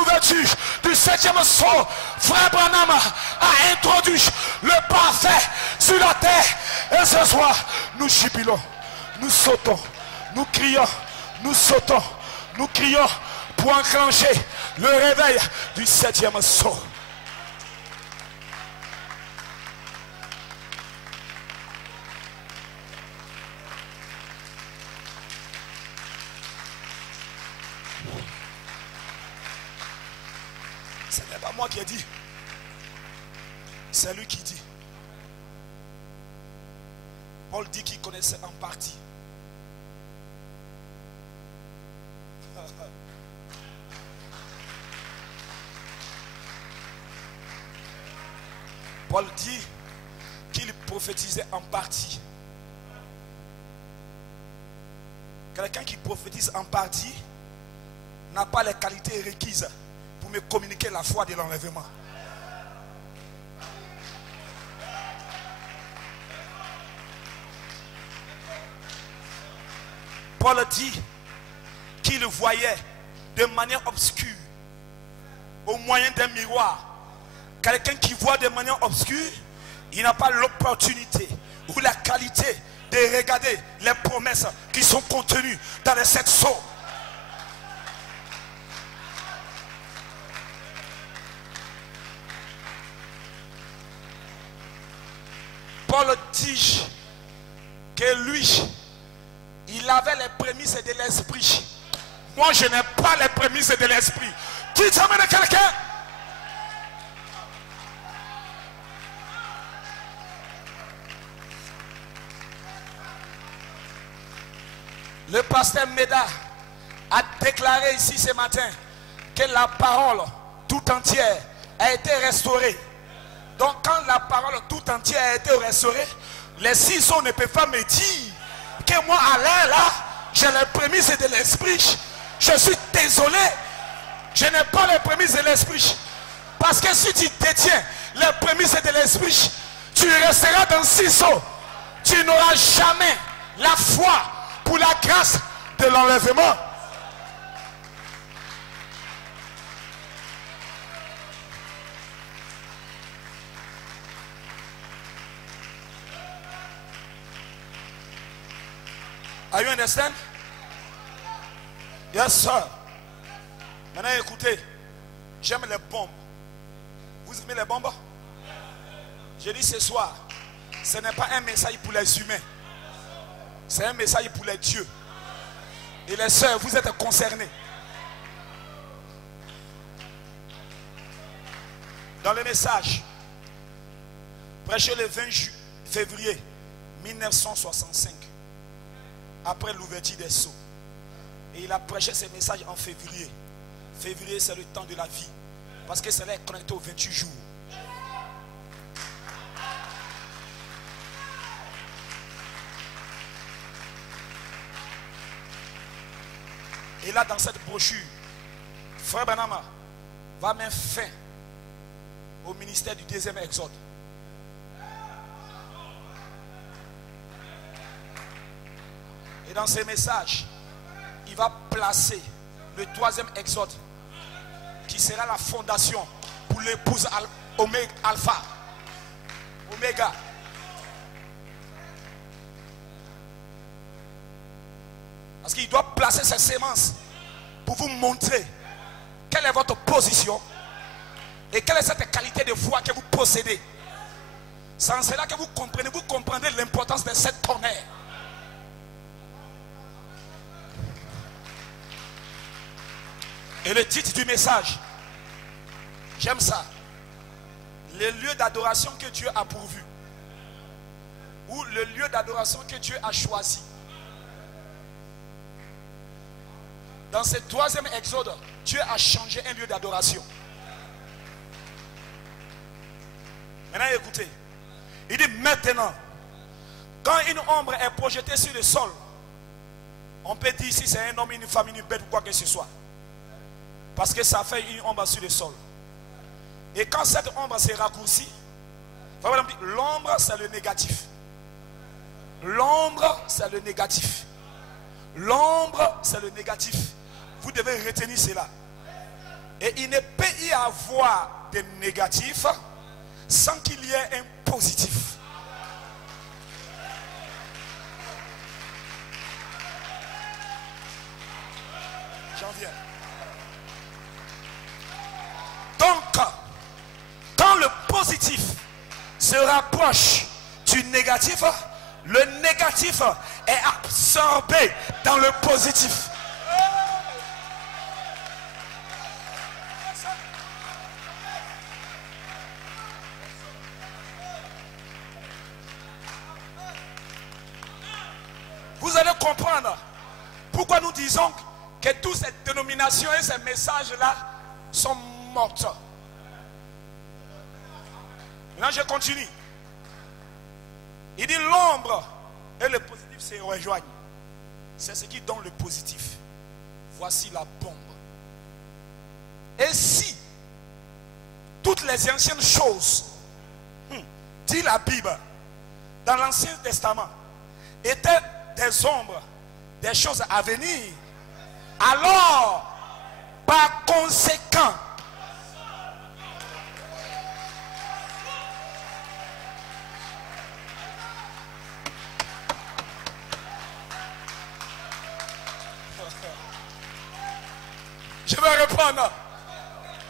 l'ouverture du 7e sceau, Frère Branham a introduit le parfait sur la terre. Et ce soir, nous jubilons, nous sautons, nous crions, nous sautons, nous crions pour enclencher le réveil du 7e sceau. Ce n'est pas moi qui ai dit, c'est lui qui dit. Paul dit qu'il connaissait en partie. Paul dit qu'il prophétisait en partie. Quelqu'un qui prophétise en partie n'a pas les qualités requises pour me communiquer la foi de l'enlèvement. Paul dit qu'il voyait de manière obscure, au moyen d'un miroir. Quelqu'un qui voit de manière obscure, il n'a pas l'opportunité ou la qualité de regarder les promesses qui sont contenues dans les 7 sceaux. Paul dit que lui, il avait les prémices de l'esprit. Moi, je n'ai pas les prémices de l'esprit. Dites amen à quelqu'un. Le pasteur Meda a déclaré ici ce matin que la parole tout entière a été restaurée. Donc quand la parole tout entière a été restaurée, les 6 sceaux ne peuvent pas me dire que moi Alain là, j'ai les prémices de l'esprit. Je suis désolé, je n'ai pas les prémices de l'esprit. Parce que si tu détiens les prémices de l'esprit, tu resteras dans 6 sceaux. Tu n'auras jamais la foi pour la grâce de l'enlèvement. Are you understand? Yes, sir. Maintenant, écoutez, j'aime les bombes. Vous aimez les bombes? Je dis ce soir, ce n'est pas un message pour les humains. C'est un message pour les dieux. Et les sœurs, vous êtes concernés. Dans le message, prêché le 20 février 1965, après l'ouverture des sceaux. Et il a prêché ce message en février. Février, c'est le temps de la vie. Parce que cela est connecté aux 28 jours. Et là, dans cette brochure, Frère Branham va mettre fin au ministère du 2e exode. Et dans ces messages, il va placer le 3e exode, qui sera la fondation pour l'épouse Alpha, Oméga. Parce qu'il doit placer ses semences pour vous montrer quelle est votre position et quelle est cette qualité de foi que vous possédez. Sans cela que vous comprendrez l'importance de cette tonnerre. Et le titre du message, j'aime ça. Le lieu d'adoration que Dieu a pourvu. Ou le lieu d'adoration que Dieu a choisi. Dans ce 3e exode, Dieu a changé un lieu d'adoration. Maintenant écoutez. Il dit maintenant, quand une ombre est projetée sur le sol, on peut dire si c'est un homme, une femme, une bête ou quoi que ce soit. Parce que ça fait une ombre sur le sol. Et quand cette ombre se raccourcit, l'ombre c'est le négatif. L'ombre c'est le négatif. L'ombre c'est le négatif. Vous devez retenir cela. Et il ne peut y avoir de négatif sans qu'il y ait un positif. J'en viens. Donc, quand le positif se rapproche du négatif, le négatif est absorbé dans le positif. Vous allez comprendre pourquoi nous disons que toutes ces dénominations et ces messages-là sont mortes. Maintenant, je continue. Il dit l'ombre et le positif se rejoignent. C'est ce qui donne le positif. Voici la bombe. Et si toutes les anciennes choses, dit la Bible, dans l'Ancien Testament, étaient des ombres, des choses à venir, alors, par conséquent, je vais reprendre.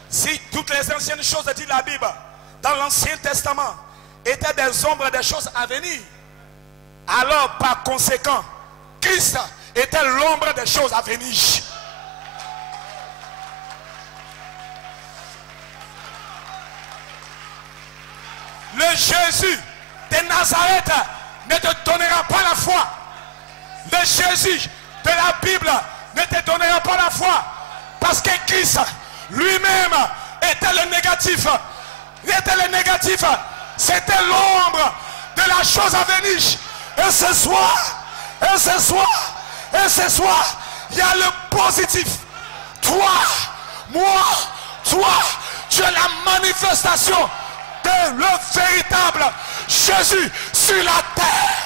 Si toutes les anciennes choses, dit la Bible, dans l'Ancien Testament, étaient des ombres des choses à venir, alors par conséquent, Christ était l'ombre des choses à venir. Le Jésus de Nazareth ne te donnera pas la foi. Le Jésus de la Bible ne te donnera pas la foi. Parce que Christ lui-même était le négatif. Il était le négatif. C'était l'ombre de la chose à venir. Et ce soir, il y a le positif. Toi, moi, toi, tu es la manifestation de le véritable Jésus sur la terre.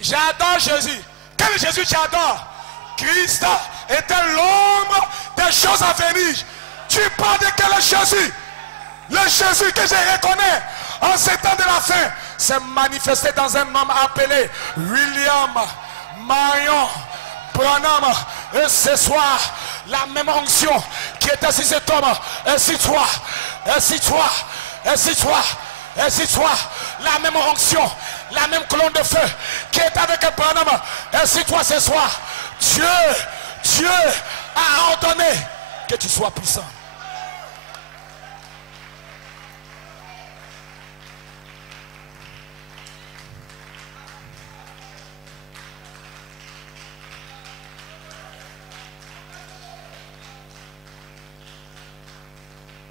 J'adore Jésus. Quel Jésus tu adores? Christ était l'ombre des choses à venir. Tu parles de quel Jésus? Le Jésus que je reconnais en ces temps de la fin s'est manifesté dans un homme appelé William Marion Branham. Et ce soir, la même onction qui était sur cet homme est sur toi, est sur toi, est sur toi, est sur toi. La même onction, la même colonne de feu qui est avec Branham est sur toi ce soir. Dieu a ordonné que tu sois puissant.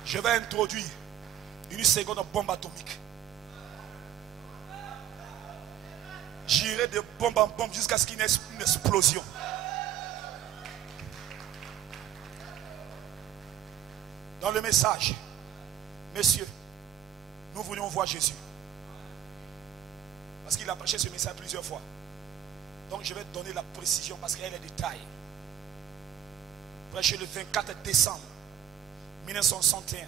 Je vais introduire une seconde bombe atomique. J'irai de bombe en bombe jusqu'à ce qu'il y ait une explosion. Dans le message, messieurs, nous voulions voir Jésus. Parce qu'il a prêché ce message plusieurs fois. Donc je vais donner la précision parce qu'il y a les détails. Prêché le 24 décembre 1961.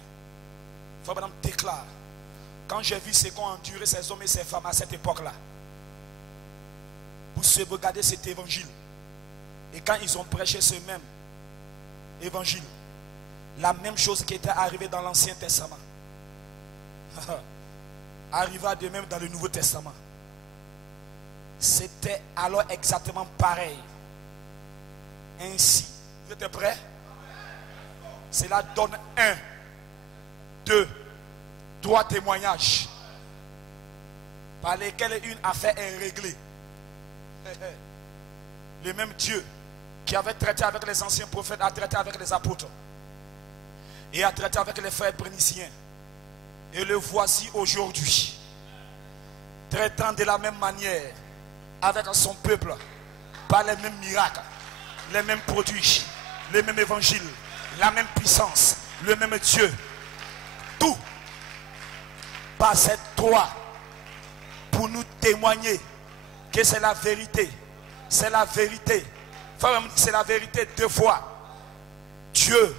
Frère Branham déclare: quand j'ai vu ce qu'ont enduré ces hommes et ces femmes à cette époque-là, pour se regarder cet évangile, et quand ils ont prêché ce même évangile, la même chose qui était arrivée dans l'Ancien Testament arriva de même dans le Nouveau Testament. C'était alors exactement pareil. Ainsi, vous êtes prêts? Cela donne 1, 2, 3 témoignages par lesquels une affaire est réglée. Le même Dieu qui avait traité avec les anciens prophètes a traité avec les apôtres et a traité avec les frères béniciens. Et le voici aujourd'hui traitant de la même manière avec son peuple par les mêmes miracles, les mêmes produits, le même évangile, la même puissance, le même Dieu. Tout par cette 3 pour nous témoigner que c'est la vérité. C'est la vérité. C'est la vérité 2 fois. Dieu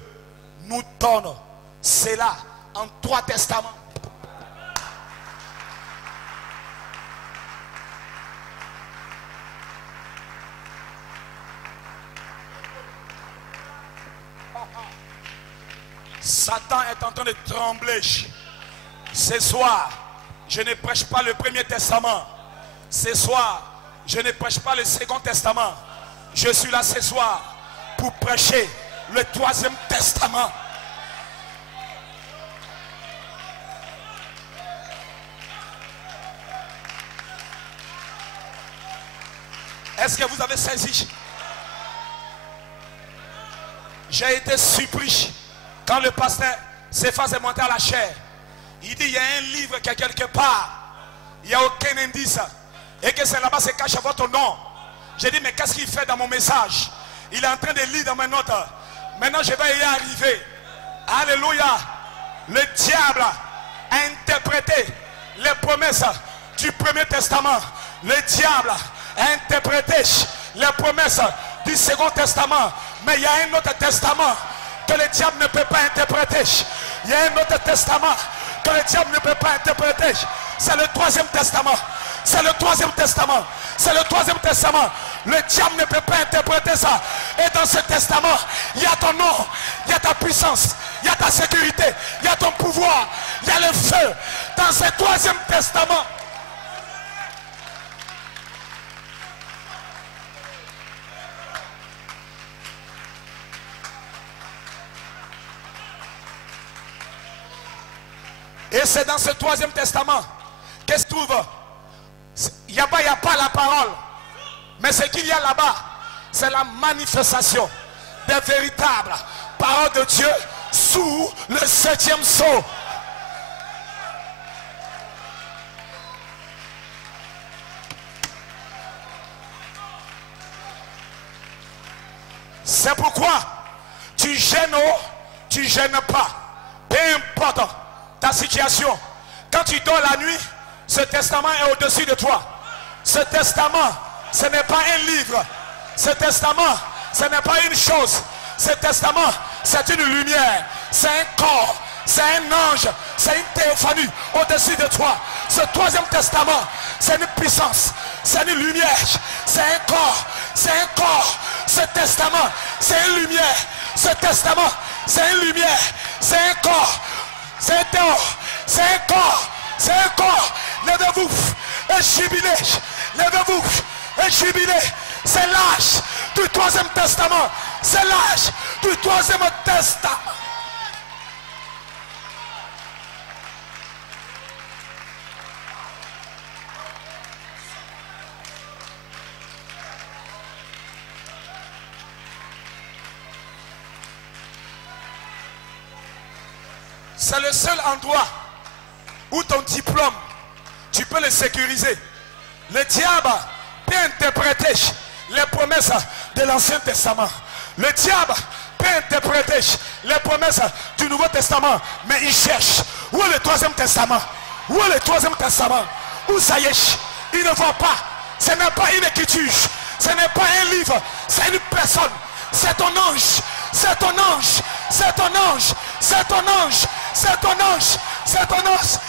nous donne cela en 3 testaments. Satan est en train de trembler. Ce soir, je ne prêche pas le premier testament. Ce soir, je ne prêche pas le second testament. Je suis là ce soir pour prêcher le 3e testament. Est-ce que vous avez saisi? J'ai été surpris quand le pasteur s'efface et monté à la chair. Il dit il y a un livre qui est quelque part. Il n'y a aucun indice. Et que c'est là-bas se cache votre nom. J'ai dit mais qu'est-ce qu'il fait dans mon message? Il est en train de lire dans mes notes. Maintenant je vais y arriver. Alléluia. Le diable a interprété les promesses du premier testament. Le diable a interprété les promesses du second testament. Mais il y a un autre testament que le diable ne peut pas interpréter. Il y a un autre testament que le diable ne peut pas interpréter. C'est le 3e testament. C'est le 3e testament. C'est le 3e testament. Le diable ne peut pas interpréter ça. Et dans ce testament, il y a ton nom, il y a ta puissance, il y a ta sécurité, il y a ton pouvoir, il y a le feu. Dans ce 3e testament. Et c'est dans ce 3e testament qu'est-ce que se trouve. Il n'y a pas la parole. Mais ce qu'il y a là-bas, c'est la manifestation des véritables paroles de Dieu sous le 7e sceau. C'est pourquoi tu gênes ou tu gênes pas. Peu importe ta situation. Quand tu dors la nuit, ce testament est au-dessus de toi. Ce testament, ce n'est pas un livre. Ce testament, ce n'est pas une chose. Ce testament, c'est une lumière. C'est un corps. C'est un ange. C'est une théophanie au-dessus de toi. Ce 3e testament, c'est une puissance. C'est une lumière. C'est un corps. C'est un corps. Ce testament, c'est une lumière. Ce testament, c'est une lumière. C'est un corps. C'est un théo. C'est un corps. C'est un corps. Levez-vous et jubilez. Levez-vous et jubilez. C'est l'âge du 3e testament. C'est l'âge du 3e testament. C'est le seul endroit où ton diplôme, tu peux le sécuriser. Le diable peut interpréter les promesses de l'Ancien Testament. Le diable peut interpréter les promesses du Nouveau Testament. Mais il cherche. Où est le 3e testament? Où est le 3e testament? Où ça y est? Il ne voit pas. Ce n'est pas une écriture. Ce n'est pas un livre. C'est une personne. C'est ton ange. C'est ton ange. C'est ton ange. C'est ton ange. C'est ton ange. C'est ton ange.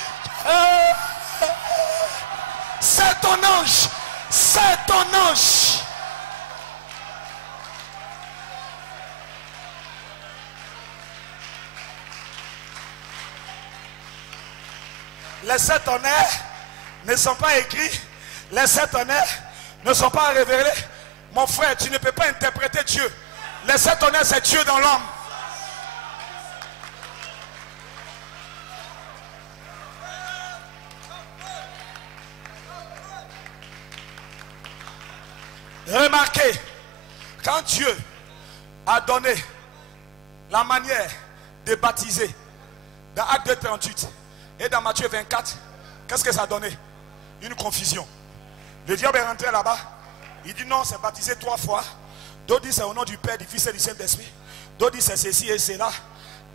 C'est ton ange. C'est ton ange. Les 7 honneurs ne sont pas écrits. Les 7 honneurs ne sont pas révélés. Mon frère, tu ne peux pas interpréter Dieu. Les 7 honneurs, c'est Dieu dans l'homme. Remarquez, quand Dieu a donné la manière de baptiser dans Acte 2:38 et dans Matthieu 24, qu'est-ce que ça a donné? Une confusion. Le diable est rentré là-bas. Il dit non, c'est baptisé 3 fois. D'autres disent c'est au nom du Père, du Fils et du Saint-Esprit. D'autres disent c'est ceci et cela.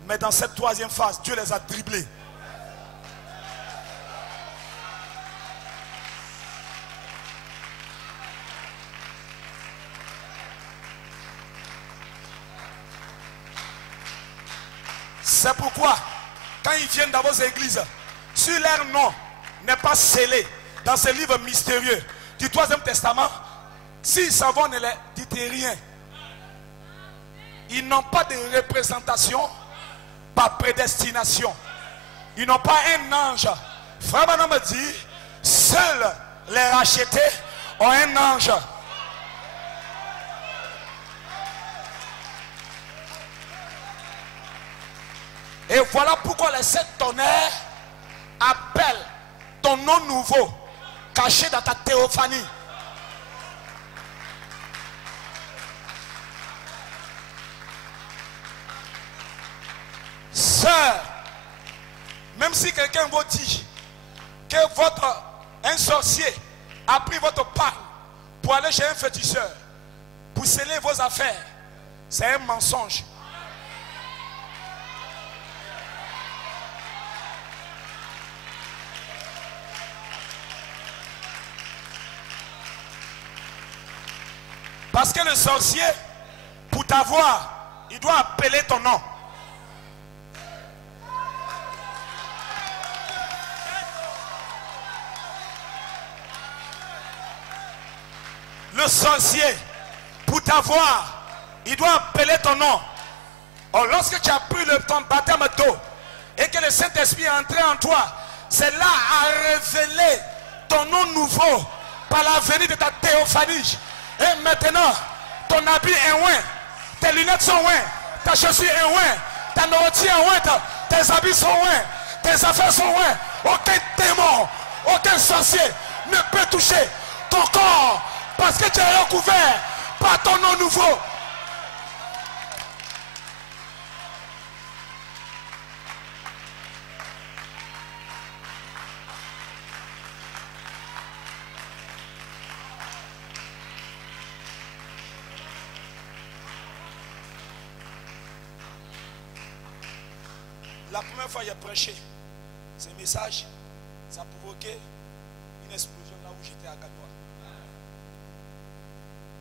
Mais dans cette 3e phase, Dieu les a dribblés. C'est pourquoi, quand ils viennent dans vos églises, si leur nom n'est pas scellé dans ce livre mystérieux du 3e Testament, s'ils savent, ne les dites rien. Ils n'ont pas de représentation par prédestination. Ils n'ont pas un ange. Frère Branham me dit, seuls les rachetés ont un ange. Et voilà pourquoi les 7 tonnerres appellent ton nom nouveau, caché dans ta théophanie. Sœur, même si quelqu'un vous dit que un sorcier a pris votre part pour aller chez un féticheur, pour sceller vos affaires, c'est un mensonge. Parce que le sorcier, pour t'avoir, il doit appeler ton nom. Le sorcier, pour t'avoir, il doit appeler ton nom. Or, lorsque tu as pris ton baptême d'eau et que le Saint-Esprit est entré en toi, c'est là à révéler ton nom nouveau par la venue de ta théophanie. Et maintenant, ton habit est oint, tes lunettes sont ointes, ta chaussure est ointe, ta nourriture est ointe, tes habits sont oints, tes affaires sont ointes. Aucun démon, aucun sorcier ne peut toucher ton corps parce que tu es recouvert par ton nom nouveau. La première fois, il a prêché ce message, ça a provoqué une explosion là où j'étais à Gatois.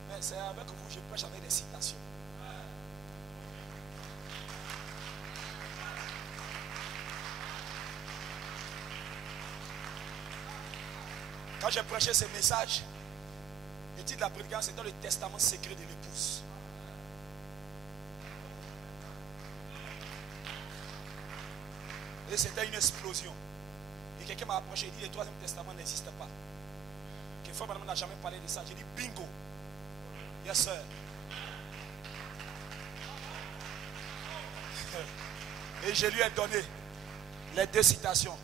Mais c'est avec vous, je prêche avec des citations. Quand j'ai prêché ce message, le titre de la prédication, c'était le testament secret de l'épouse. Et c'était une explosion. Et quelqu'un m'a approché et dit, le 3e testament n'existe pas. Quelquefois, madame n'a jamais parlé de ça. J'ai dit, bingo. Yes, sir. Et je lui ai donné les 2 citations.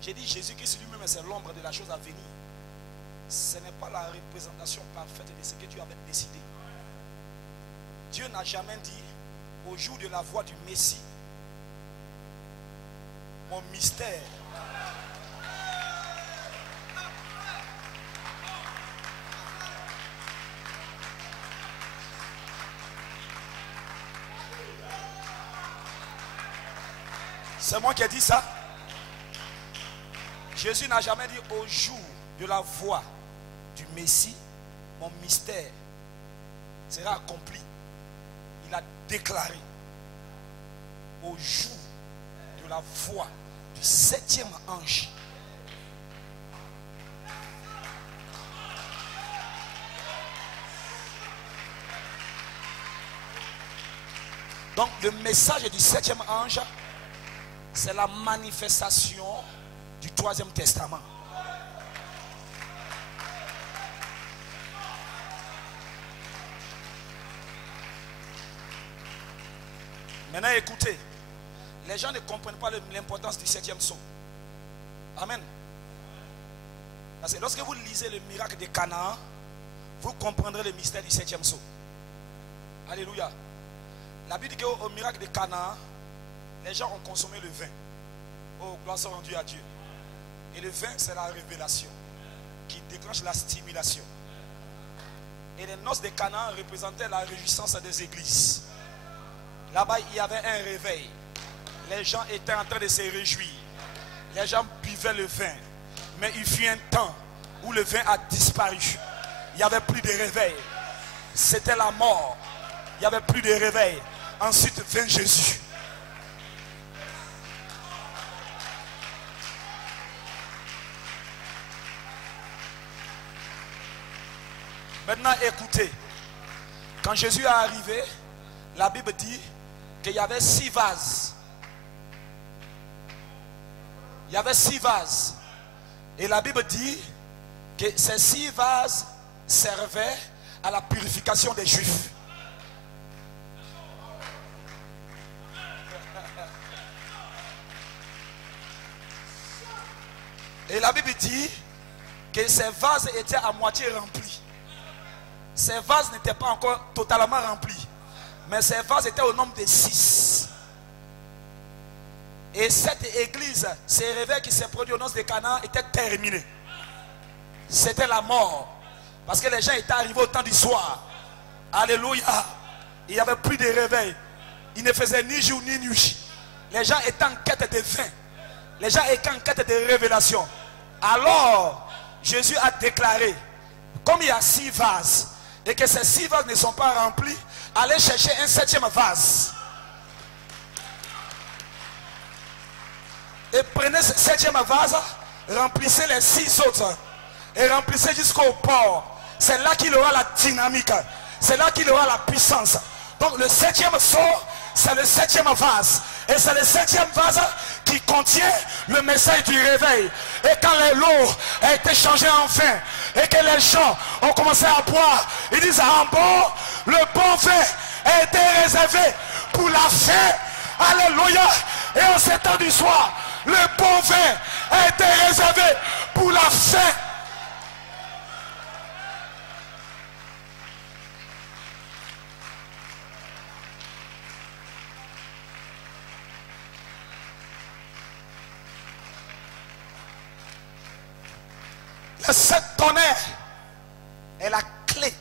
J'ai dit, Jésus-Christ lui-même, c'est l'ombre de la chose à venir. Ce n'est pas la représentation parfaite de ce que Dieu avait décidé. Dieu n'a jamais dit, au jour de la voix du Messie, mon mystère. C'est moi qui ai dit ça. Jésus n'a jamais dit au jour de la voix du Messie, mon mystère sera accompli. Il a déclaré au jour de la voix du 7e ange. Donc le message du 7e ange, c'est la manifestation du 3e testament. Maintenant écoutez, les gens ne comprennent pas l'importance du 7e sceau. Amen. Parce que lorsque vous lisez le miracle de Canaan, vous comprendrez le mystère du 7e sceau. Alléluia. La Bible dit qu'au miracle de Canaan, les gens ont consommé le vin. Oh, gloire soit rendue à Dieu. Et le vin, c'est la révélation qui déclenche la stimulation. Et les noces de Canaan représentaient la réjouissance des églises. Là-bas, il y avait un réveil. Les gens étaient en train de se réjouir. Les gens buvaient le vin. Mais il fut un temps où le vin a disparu. Il n'y avait plus de réveil. C'était la mort. Il n'y avait plus de réveil. Ensuite vint Jésus. Maintenant, écoutez. Quand Jésus est arrivé, la Bible dit qu'il y avait 6 vases. Il y avait 6 vases. Et la Bible dit que ces 6 vases servaient à la purification des Juifs. Et la Bible dit que ces vases étaient à moitié remplis. Ces vases n'étaient pas encore totalement remplis. Mais ces vases étaient au nombre de 6. Et cette église, ces réveils qui s'est produit au nom de Canaan étaient terminés. C'était la mort. Parce que les gens étaient arrivés au temps du soir. Alléluia. Il n'y avait plus de réveil. Ils ne faisaient ni jour ni nuit. Les gens étaient en quête de vin. Les gens étaient en quête de révélation. Alors, Jésus a déclaré, comme il y a 6 vases, et que ces 6 vases ne sont pas remplis, allez chercher un 7e vase. Et prenez ce 7e vase, remplissez les 6 autres. Et remplissez jusqu'au port. C'est là qu'il aura la dynamique. C'est là qu'il aura la puissance. Donc le 7e sort, c'est le 7e vase. Et c'est le 7e vase qui contient le message du réveil. Et quand l'eau a été changée en vin, et que les gens ont commencé à boire, ils disent en bon, le bon vin a été réservé pour la fin. Alléluia. Et en ce temps du soir, le bon vin a été réservé pour la fin. Cette tonnerre est la clé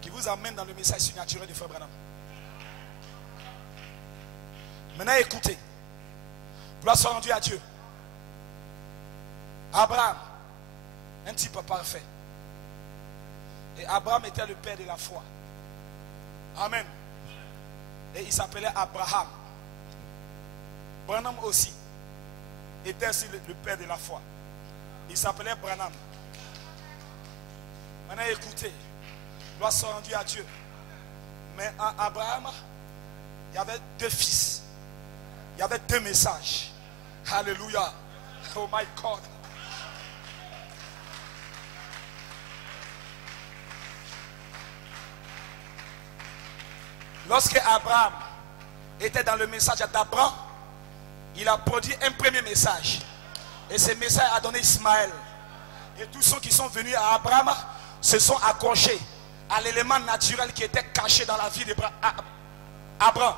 qui vous amène dans le message surnaturel de Frère Branham. Maintenant écoutez. Gloire soit rendue à Dieu. Abraham, un type parfait. Et Abraham était le père de la foi. Amen. Et il s'appelait Abraham. Branham aussi était aussi le père de la foi. Il s'appelait Branham. Maintenant écoutez, gloire soit rendue à Dieu. Mais à Abraham, il y avait 2 fils. Il y avait 2 messages. Alléluia. Oh my God. Lorsque Abraham était dans le message d'Abraham, il a produit un premier message. Et ce message a donné Ismaël. Et tous ceux qui sont venus à Abraham se sont accrochés à l'élément naturel qui était caché dans la vie d'Abraham.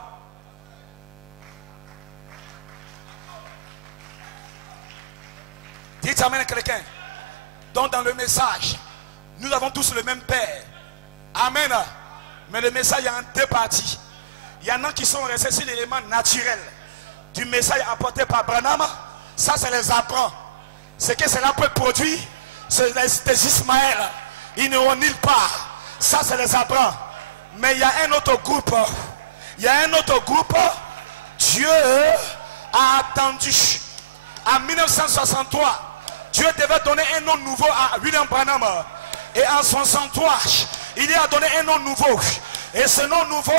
Dites amen à quelqu'un. Donc dans le message, nous avons tous le même Père. Amen. Mais le message est en 2 parties. Il y en a qui sont restés sur l'élément naturel du message apporté par Branham. Ça c'est les apprend. Ce que cela peut produire, c'est des Ismaël. Ils ne vont nulle part. Ça c'est les apprend. Mais il y a un autre groupe. Il y a un autre groupe. Dieu a attendu. En 1963, Dieu devait donner un nom nouveau à William Branham. Et en 1963, il lui a donné un nom nouveau. Et ce nom nouveau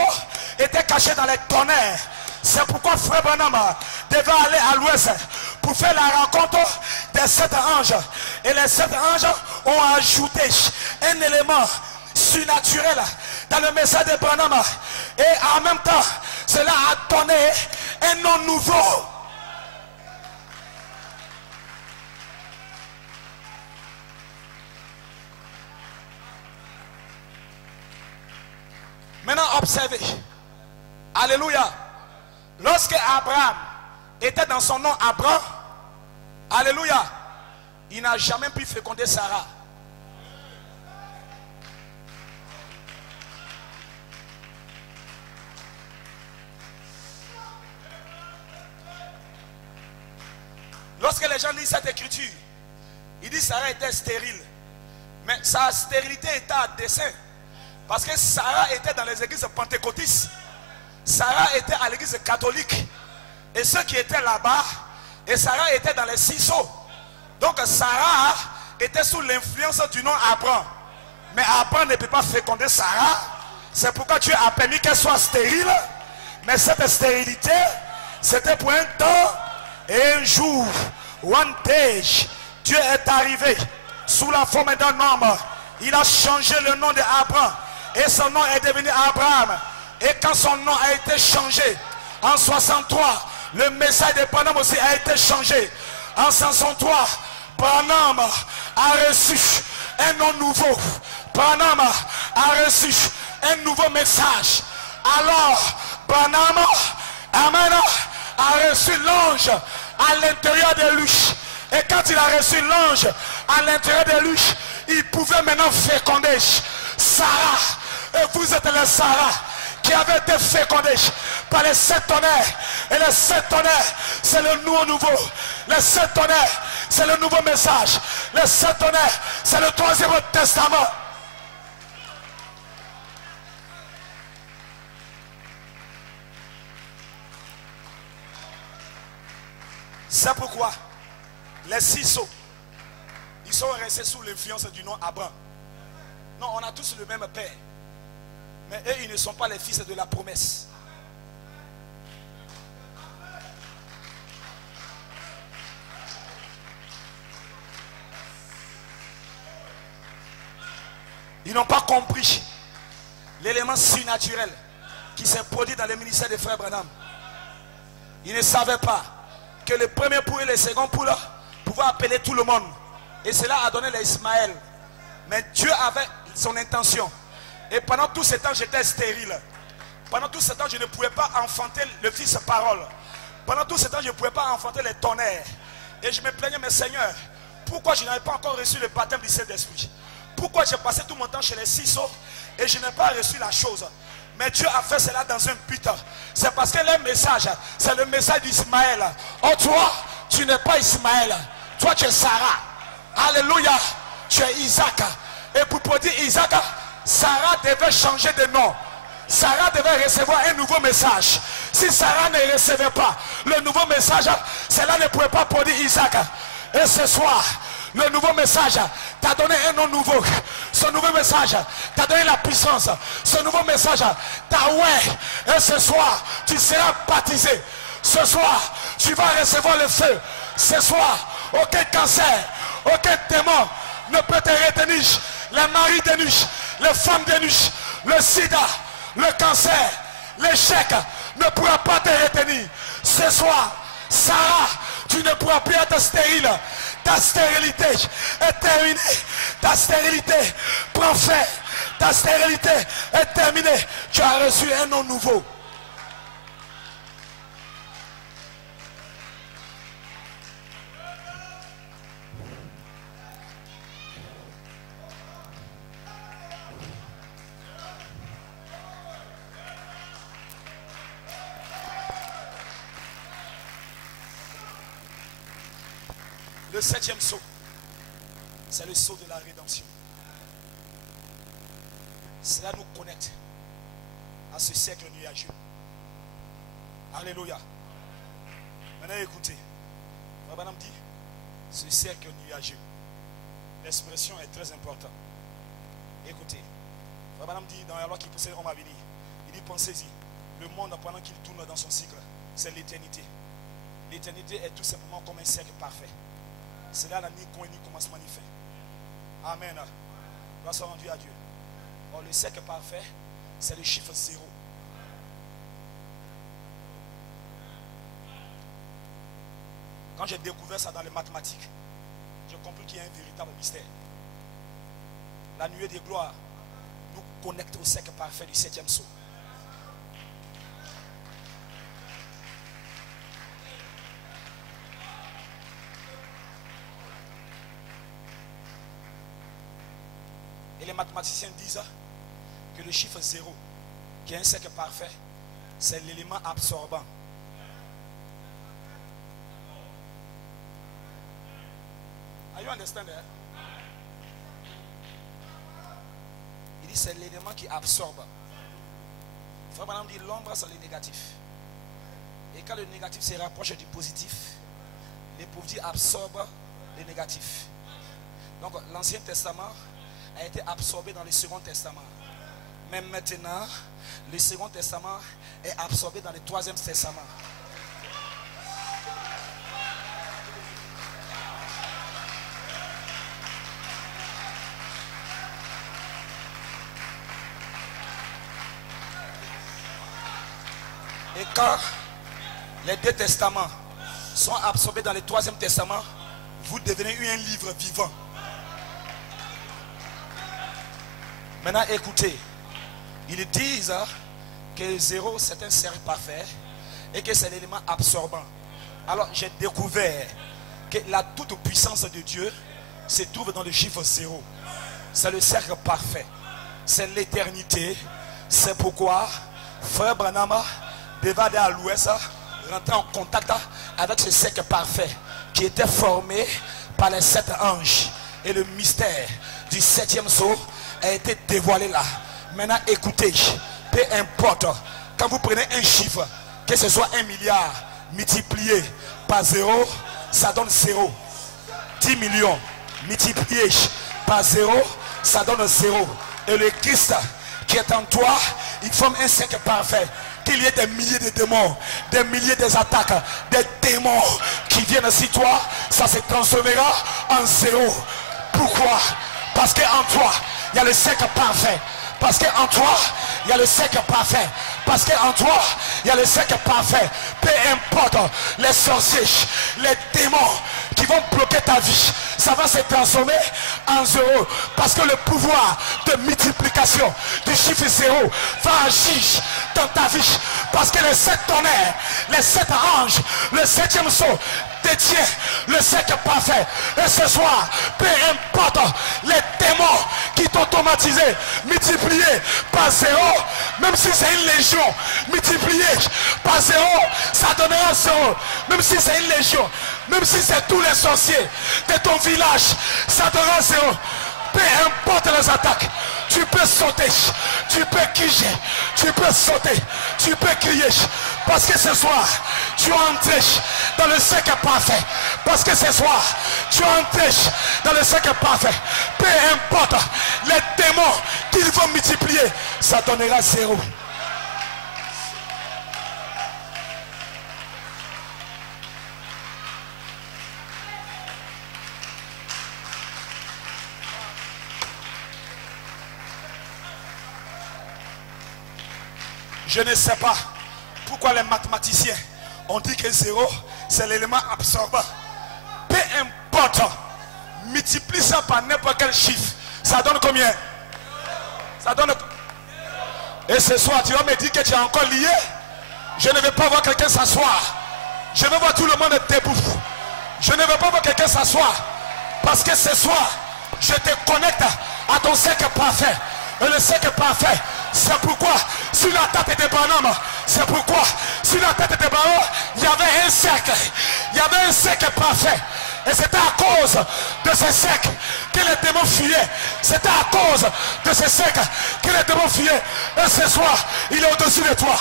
était caché dans les tonnerres. C'est pourquoi Frère Branham devait aller à l'ouest pour faire la rencontre des 7 anges. Et les 7 anges ont ajouté un élément surnaturel dans le message de Branham. Et en même temps, cela a donné un nom nouveau. Maintenant observez. Alléluia. Lorsque Abraham était dans son nom Abraham, alléluia, il n'a jamais pu féconder Sarah. Lorsque les gens lisent cette écriture, ils disent que Sarah était stérile. Mais sa stérilité était à dessein. Parce que Sarah était dans les églises pentecôtistes. Sarah était à l'église catholique. Et ceux qui étaient là-bas, et Sarah était dans les ciseaux. Donc Sarah était sous l'influence du nom Abraham. Mais Abraham ne peut pas féconder Sarah. C'est pourquoi Dieu a permis qu'elle soit stérile. Mais cette stérilité, c'était pour un temps et un jour. One day, Dieu est arrivé sous la forme d'un homme. Il a changé le nom d'Abraham. Et son nom est devenu Abraham. Et quand son nom a été changé, en 63, le message de Branham aussi a été changé. En 503, Branham a reçu un nom nouveau. Branham a reçu un nouveau message. Alors, Branham, amen, a reçu l'ange à l'intérieur de lui. Et quand il a reçu l'ange à l'intérieur de lui, il pouvait maintenant féconder Sarah. Et vous êtes les Sarah qui avaient été fécondés par les 7 tonnerres. Et les 7 tonnerres, c'est le nouveau. Les 7 tonnerres, c'est le nouveau message. Les 7 tonnerres, c'est le 3e testament. C'est pourquoi les 6 sceaux, ils sont restés sous l'influence du nom Abraham. Non, on a tous le même père. Mais eux, ils ne sont pas les fils de la promesse. Ils n'ont pas compris l'élément surnaturel qui s'est produit dans le ministère des frères Branham. Ils ne savaient pas que le premier poule et le second poule pouvaient appeler tout le monde. Et cela a donné l'Ismaël. Mais Dieu avait son intention. Et pendant tout ce temps, j'étais stérile. Pendant tout ce temps, je ne pouvais pas enfanter le fils parole. Pendant tout ce temps, je ne pouvais pas enfanter les tonnerres. Et je me plaignais, mais Seigneur, pourquoi je n'avais pas encore reçu le baptême du Saint-Esprit? Pourquoi j'ai passé tout mon temps chez les 6 sceaux et je n'ai pas reçu la chose? Mais Dieu a fait cela dans un but. C'est parce que le message, c'est le message d'Ismaël. Oh, toi, tu n'es pas Ismaël. Toi, tu es Sarah. Alléluia. Tu es Isaac. Et pour produire Isaac, Sarah devait changer de nom. Sarah devait recevoir un nouveau message. Si Sarah ne recevait pas le nouveau message, cela ne pouvait pas produire Isaac. Et ce soir, le nouveau message t'a donné un nom nouveau. Ce nouveau message t'a donné la puissance. Ce nouveau message t'a oué. Et ce soir, tu seras baptisé. Ce soir, tu vas recevoir le feu. Ce soir, aucun cancer, aucun démon ne peut te retenir. Les maris de nuit, les femmes de nuit, le sida, le cancer, l'échec ne pourra pas te retenir. Ce soir, Sarah, tu ne pourras plus être stérile. Ta stérilité est terminée. Ta stérilité prend fin. Ta stérilité est terminée. Tu as reçu un nom nouveau. Le 7e sceau, c'est le sceau de la rédemption. Cela nous connecte à ce siècle nuageux. Alléluia. Maintenant écoutez, Madame dit, ce siècle nuageux. L'expression est très importante. Écoutez, Madame dit dans la loi qui possède l'homme à venir, il dit pensez-y, le monde pendant qu'il tourne dans son cycle, c'est l'éternité. L'éternité est tout simplement comme un cercle parfait. Cela n'a ni coin ni commencement ni fin. Amen. Gloire soit rendue à Dieu. Or, le cercle parfait, c'est le chiffre 0. Quand j'ai découvert ça dans les mathématiques, j'ai compris qu'il y a un véritable mystère. La nuée des gloires nous connecte au cercle parfait du 7e sceau. Et les mathématiciens disent que le chiffre 0, qui est un cercle parfait, c'est l'élément absorbant. Are you understand that? Il dit c'est l'élément qui absorbe. Frère Branham dit l'ombre c'est le négatif. Et quand le négatif se rapproche du positif, le positif absorbe le négatif. Donc l'Ancien Testament a été absorbé dans le Second Testament. Mais maintenant, le Second Testament est absorbé dans le Troisième Testament. Et quand les deux testaments sont absorbés dans le Troisième Testament, vous devenez un livre vivant. Maintenant, écoutez. Ils disent que 0 c'est un cercle parfait et que c'est l'élément absorbant. Alors j'ai découvert que la toute puissance de Dieu se trouve dans le chiffre 0. C'est le cercle parfait. C'est l'éternité. C'est pourquoi Frère Branham devait aller à l'ouest, rentrer en contact avec ce cercle parfait qui était formé par les 7 anges. Et le mystère du 7e sceau a été dévoilé là. Maintenant écoutez, peu importe, quand vous prenez un chiffre, que ce soit 1 milliard multiplié par 0, ça donne 0. 10 millions multiplié par 0, ça donne 0. Et le Christ qui est en toi, il forme un cercle parfait. Qu'il y ait des milliers de démons, des milliers d'attaques, des démons qui viennent sur toi, ça se transformera en 0. Pourquoi? Parce qu'en toi, il y a le cercle parfait. Parce qu'en toi, il y a le cercle parfait. Parce qu'en toi, il y a le cercle parfait. Peu importe les sorciers, les démons qui vont bloquer ta vie, ça va se transformer en 0. Parce que le pouvoir de multiplication du chiffre 0 va agir dans ta vie. Parce que les 7 tonnerres, les 7 anges, le 7e sceau détient le cercle parfait. Et ce soir, peu importe les démons qui t'ont automatisé, multiplié par 0, même si c'est une légion, multiplié par 0, ça donnera 0. Même si c'est une légion, même si c'est tous les sorciers de ton village, ça donnera 0. Peu importe les attaques, tu peux sauter, tu peux crier, tu peux sauter, tu peux crier. Parce que ce soir, tu es entré dans le cercle parfait. Parce que ce soir, tu es entré dans le cercle parfait. Peu importe les démons qu'ils vont multiplier, ça donnera 0. Je ne sais pas pourquoi les mathématiciens ont dit que 0 c'est l'élément absorbant. Peu importe, multiplie ça par n'importe quel chiffre, ça donne combien? Ça donne. Et ce soir tu vas me dire que tu es encore lié. Je ne veux pas voir quelqu'un s'asseoir. Je veux voir tout le monde debout. Je ne veux pas voir quelqu'un s'asseoir. Parce que ce soir je te connecte à ton cercle parfait. Et le cercle parfait, c'est pourquoi sur la tête de Branham, c'est pourquoi sur la tête de Branham, il y avait un cercle. Il y avait un cercle parfait. Et c'était à cause de ce cercle que les démons fuyaient. C'était à cause de ce cercle que les démons fuyaient. Et ce soir, il est au-dessus de toi.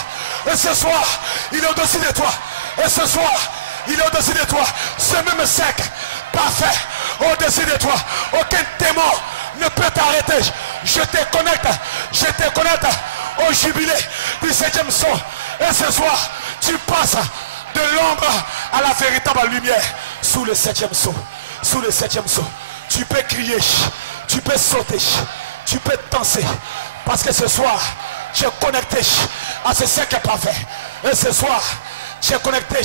Et ce soir, il est au-dessus de toi. Et ce soir, il est au-dessus de toi. Ce même cercle parfait au-dessus de toi. Aucun démon ne peut t'arrêter. Je te connecte au jubilé du 7e sceau. Et ce soir, tu passes de l'ombre à la véritable lumière sous le 7e sceau. Sous le 7e sceau. Tu peux crier, tu peux sauter, tu peux danser. Parce que ce soir, tu es connecté à ce cercle parfait. Et ce soir, tu es connecté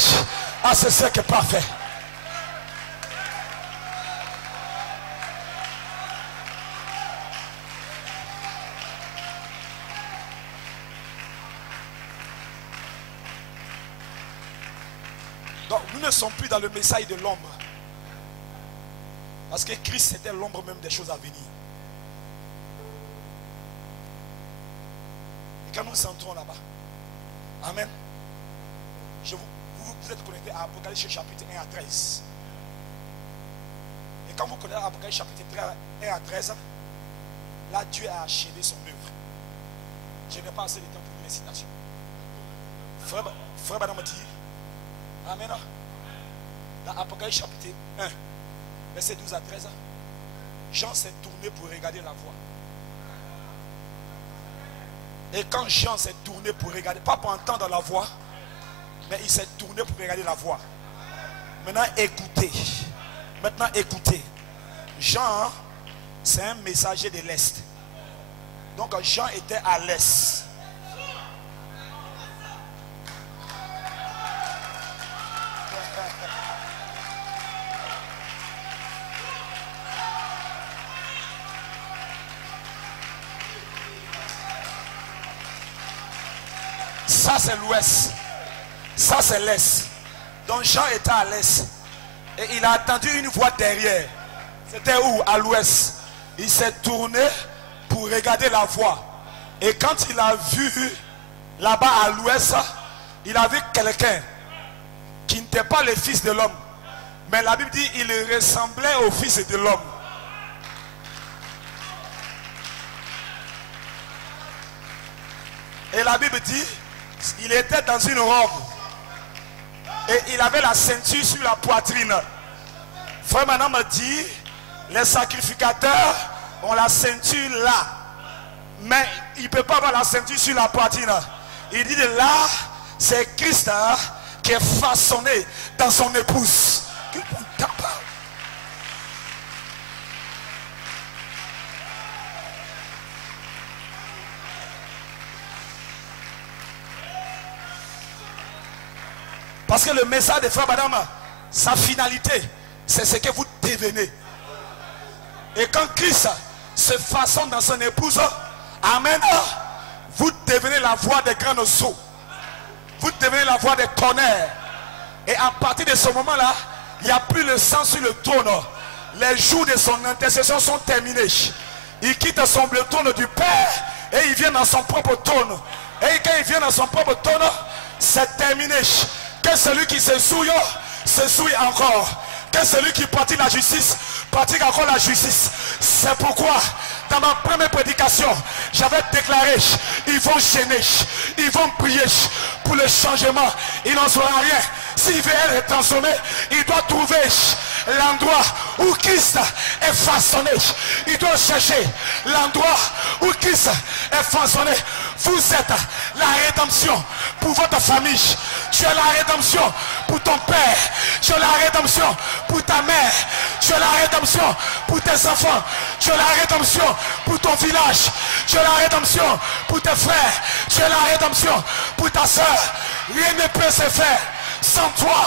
à ce cercle parfait. Donc nous ne sommes plus dans le message de l'ombre. Parce que Christ était l'ombre même des choses à venir. Et quand nous entrons là-bas, amen, vous êtes connectés à Apocalypse chapitre 1 à 13. Et quand vous connaissez Apocalypse chapitre 1 à 13, là Dieu a achevé son œuvre. Je n'ai pas assez de temps pour une citation. Frère Banam dit, amen, dans Apocalypse chapitre 1, verset 12 à 13, Jean s'est tourné pour regarder la voix. Et quand Jean s'est tourné pour regarder, pas pour entendre la voix, mais il s'est tourné pour regarder la voix. Maintenant écoutez. Maintenant écoutez. Jean, c'est un messager de l'Est. Donc Jean était à l'Est. Ça c'est l'ouest. Ça c'est l'est. Donc Jean était à l'est. Et il a entendu une voix derrière. C'était où? À l'ouest. Il s'est tourné pour regarder la voix. Et quand il a vu là-bas à l'ouest, il a vu quelqu'un qui n'était pas le fils de l'homme. Mais la Bible dit il ressemblait au fils de l'homme. Et la Bible dit il était dans une robe. Et il avait la ceinture sur la poitrine. Frère Manan me dit, les sacrificateurs ont la ceinture là. Mais il ne peut pas avoir la ceinture sur la poitrine. Il dit de là, c'est Christ qui est façonné dans son épouse. Parce que le message de frère madame, sa finalité, c'est ce que vous devenez. Et quand Christ se façonne dans son épouse, amen, vous devenez la voix des grands eaux. Vous devenez la voix des tonnerres. Et à partir de ce moment-là, il n'y a plus le sang sur le trône. Les jours de son intercession sont terminés. Il quitte le trône du Père et il vient dans son propre trône. Et quand il vient dans son propre trône, c'est terminé. Que celui qui se souille encore. Que celui qui pratique la justice, pratique encore la justice. C'est pourquoi, dans ma première prédication, j'avais déclaré, ils vont gêner, ils vont prier pour le changement. Il n'en saura rien. S'il veut être transformé, il doit trouver l'endroit où Christ est façonné. Il doit chercher l'endroit où Christ est façonné. Vous êtes la rédemption pour votre famille. Tu es la rédemption pour ton père. Tu es la rédemption pour ta mère. Tu es la rédemption pour tes enfants. Tu es la rédemption pour ton village. Tu es la rédemption pour tes frères. Tu es la rédemption pour ta soeur. Rien ne peut se faire sans toi.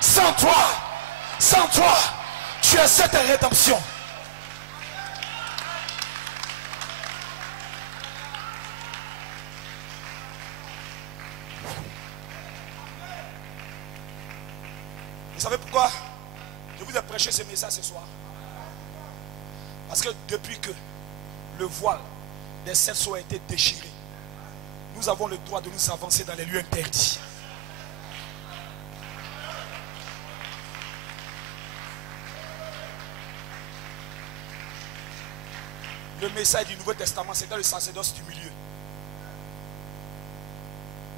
Sans toi. Sans toi. Tu es cette rédemption. Vous savez pourquoi je vous ai prêché ce message ce soir? Parce que depuis que le voile des 7 sceaux a été déchiré, nous avons le droit de nous avancer dans les lieux interdits. Le message du Nouveau Testament, c'est dans le sacerdoce du milieu.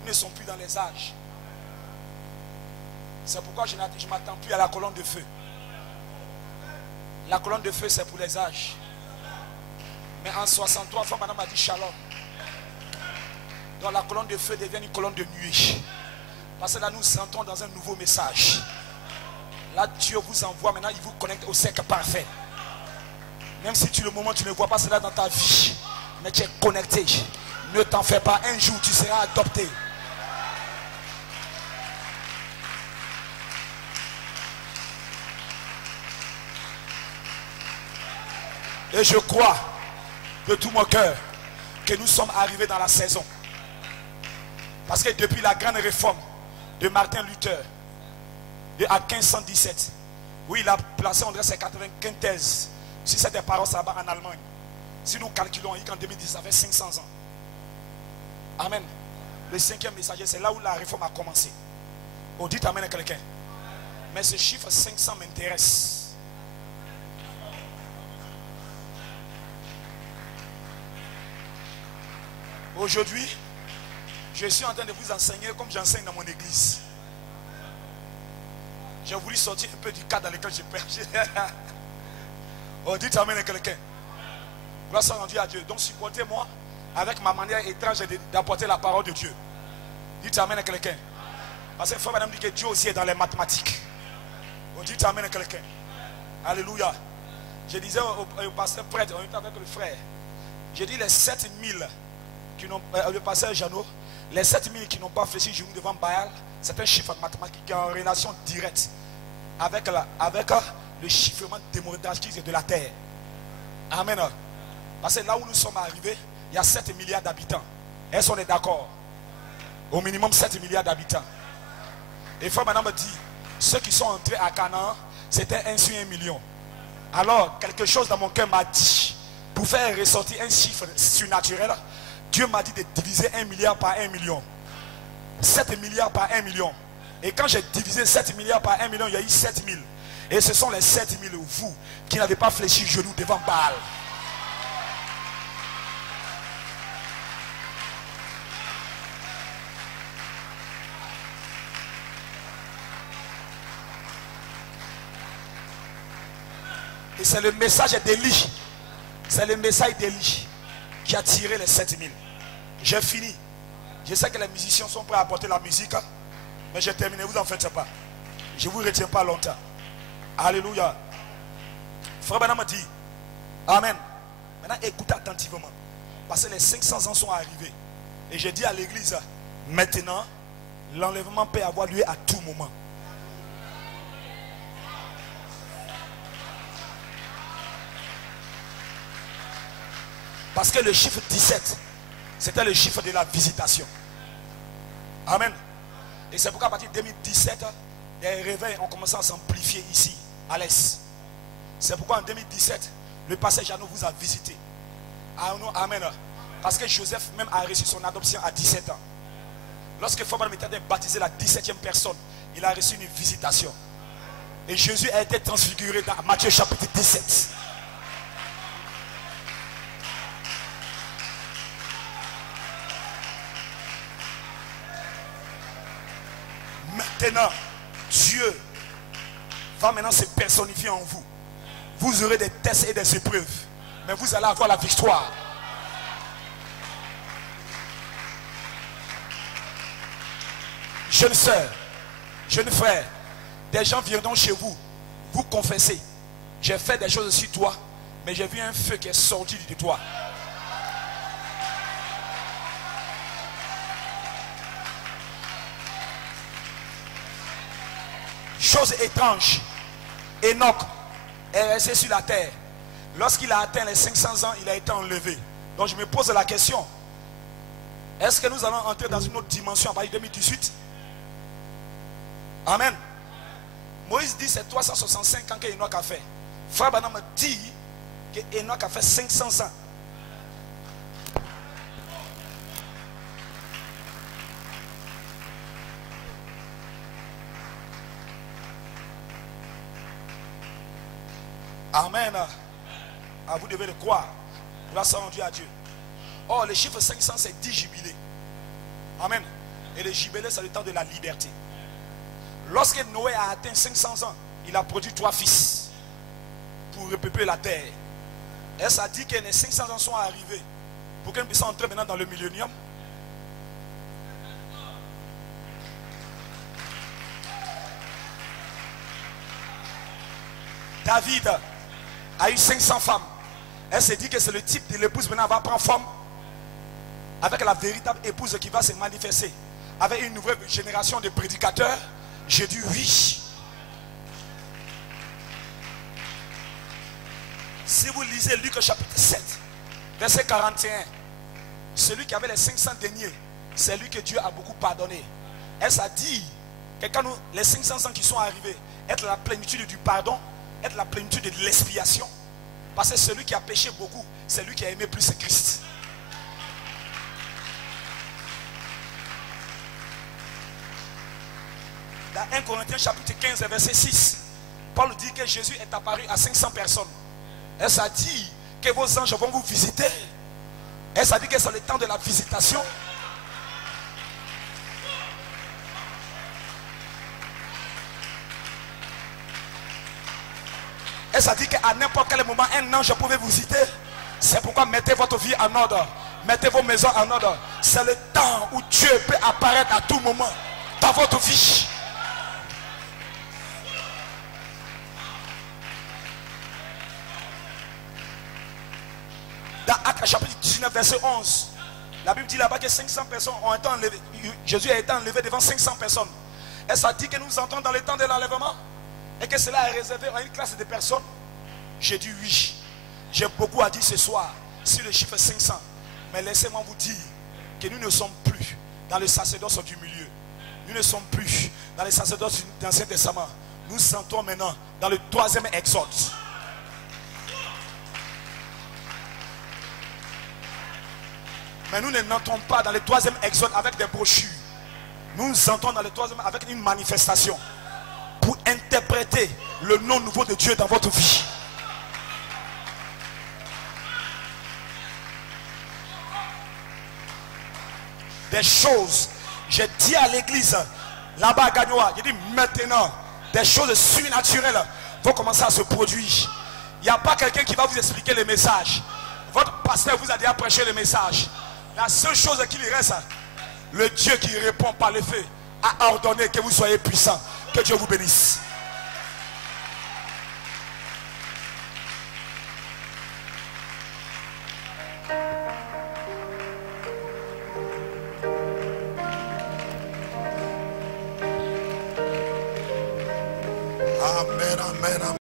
Nous ne sommes plus dans les âges. C'est pourquoi je ne m'attends plus à la colonne de feu. La colonne de feu, c'est pour les âges. Mais en 63, frère madame a dit shalom. Donc la colonne de feu devient une colonne de nuée. Parce que là, nous entrons dans un nouveau message. Là, Dieu vous envoie maintenant, il vous connecte au cercle parfait. Même si le moment tu ne vois pas cela dans ta vie, mais tu es connecté. Ne t'en fais pas, un jour tu seras adopté. Et je crois de tout mon cœur que nous sommes arrivés dans la saison. Parce que depuis la grande réforme de Martin Luther, à 1517, où il a placé, on dirait, ses 95 thèses sur cette parole là-bas en Allemagne. Si nous calculons, en 2010, ça fait 500 ans. Amen. Le 5e messager, c'est là où la réforme a commencé. On dit amen à quelqu'un. Mais ce chiffre 500 m'intéresse. Aujourd'hui, je suis en train de vous enseigner comme j'enseigne dans mon église. J'ai voulu sortir un peu du cadre dans lequel je prêche. Oh, dites amen à quelqu'un. Gloire soit rendue à Dieu. Donc supportez-moi avec ma manière étrange d'apporter la parole de Dieu. Dites amen à quelqu'un. Parce que frère madame dit que Dieu aussi est dans les mathématiques. Oh, dites amen à quelqu'un. Alléluia. Je disais au pasteur prêtre, on était avec le frère. J'ai dit les 7000 qui n'ont, le pasteur Jeannot, les 7000 qui n'ont pas fléchi genou devant Baal, c'est un chiffre mathématique qui est en relation directe avec le chiffrement démographique de la terre. Amen. Parce que là où nous sommes arrivés, il y a 7 milliards d'habitants. Est-ce qu'on est d'accord? Au minimum 7 milliards d'habitants. Et frère madame me dit, ceux qui sont entrés à Canaan, c'était 1 sur 1 million. Alors, quelque chose dans mon cœur m'a dit, pour faire ressortir un chiffre surnaturel, Dieu m'a dit de diviser 1 milliard par 1 million. 7 milliards par 1 million. Et quand j'ai divisé 7 milliards par 1 million, il y a eu 7000. Et ce sont les 7000, vous, qui n'avez pas fléchi le genou devant Baal. Et c'est le message d'Élie. C'est le message d'Élie qui a tiré les 7000. J'ai fini. Je sais que les musiciens sont prêts à apporter la musique. Mais j'ai terminé. Vous en faites pas. Je ne vous retiens pas longtemps. Alléluia. Frère Benham me dit amen. Maintenant écoutez attentivement. Parce que les 500 ans sont arrivés. Et j'ai dit à l'église, maintenant, l'enlèvement peut avoir lieu à tout moment. Parce que le chiffre 17, c'était le chiffre de la visitation. Amen. Et c'est pourquoi à partir de 2017, les réveils ont commencé à s'amplifier ici, à l'est. C'est pourquoi en 2017, le pasteur Jeannot vous a visité. Amen. Parce que Joseph même a reçu son adoption à 17 ans. Lorsque Fabian était baptisé la 17e personne, il a reçu une visitation. Et Jésus a été transfiguré dans Matthieu chapitre 17. Maintenant, Dieu va maintenant se personnifier en vous. Vous aurez des tests et des épreuves, mais vous allez avoir la victoire. Jeune sœur, jeune frère, des gens viendront chez vous, vous confesser. J'ai fait des choses sur toi, mais j'ai vu un feu qui est sorti de toi. Chose étrange, Enoch est resté sur la terre. Lorsqu'il a atteint les 500 ans, il a été enlevé. Donc je me pose la question, est-ce que nous allons entrer dans une autre dimension à partir de 2018? Amen. Moïse dit c'est 365 ans que Enoch a fait. Frère Branham me dit que Enoch a fait 500 ans. Amen. Ah, vous devez le croire. Grâce à Dieu. Or, le chiffre 500, c'est 10 jubilés. Amen. Et le jubilé, c'est le temps de la liberté. Lorsque Noé a atteint 500 ans, il a produit 3 fils pour repeupler la terre. Et ça dit que les 500 ans sont arrivés pour que nous puissions entrer maintenant dans le millénium. David a eu 500 femmes. Elle se dit que c'est le type de l'épouse maintenant va prendre forme avec la véritable épouse qui va se manifester. Avec une nouvelle génération de prédicateurs. J'ai dit oui. Si vous lisez Luc chapitre 7, verset 41, celui qui avait les 500 deniers, c'est lui que Dieu a beaucoup pardonné. Elle s'est dit que quand les 500 ans qui sont arrivés, être la plénitude du pardon, être la plénitude de l'expiation. Parce que celui qui a péché beaucoup, c'est lui qui a aimé plus Christ. Dans 1 Corinthiens chapitre 15 verset 6, Paul dit que Jésus est apparu à 500 personnes. Elle s'est dit que vos anges vont vous visiter. Elle s'est dit que c'est le temps de la visitation. Et ça dit qu'à n'importe quel moment, un ange pouvait vous visiter. C'est pourquoi mettez votre vie en ordre. Mettez vos maisons en ordre. C'est le temps où Dieu peut apparaître à tout moment dans votre vie. Dans Actes chapitre 19 verset 11, la Bible dit là-bas que 500 personnes ont été enlevées. Jésus a été enlevé devant 500 personnes. Et ça dit que nous entrons dans le temps de l'enlèvement et que cela est réservé à une classe de personnes. J'ai dit oui. J'ai beaucoup à dire ce soir sur le chiffre 500. Mais laissez-moi vous dire que nous ne sommes plus dans le sacerdoce du milieu. Nous ne sommes plus dans le sacerdoce de l'Ancien Testament. Nous entrons maintenant dans le 3e exode. Mais nous n'entrons pas dans le 3e exode avec des brochures. Nous entrons dans le 3e avec une manifestation pour interpréter le nom nouveau de Dieu dans votre vie. Des choses, j'ai dit à l'église là-bas à Gagnoa, j'ai dit maintenant, des choses surnaturelles vont commencer à se produire. Il n'y a pas quelqu'un qui va vous expliquer le message. Votre pasteur vous a déjà prêché le message. La seule chose qu'il reste, le Dieu qui répond par le feu a ordonné que vous soyez puissants. Que Dieu vous bénisse. Amen, amen, amen.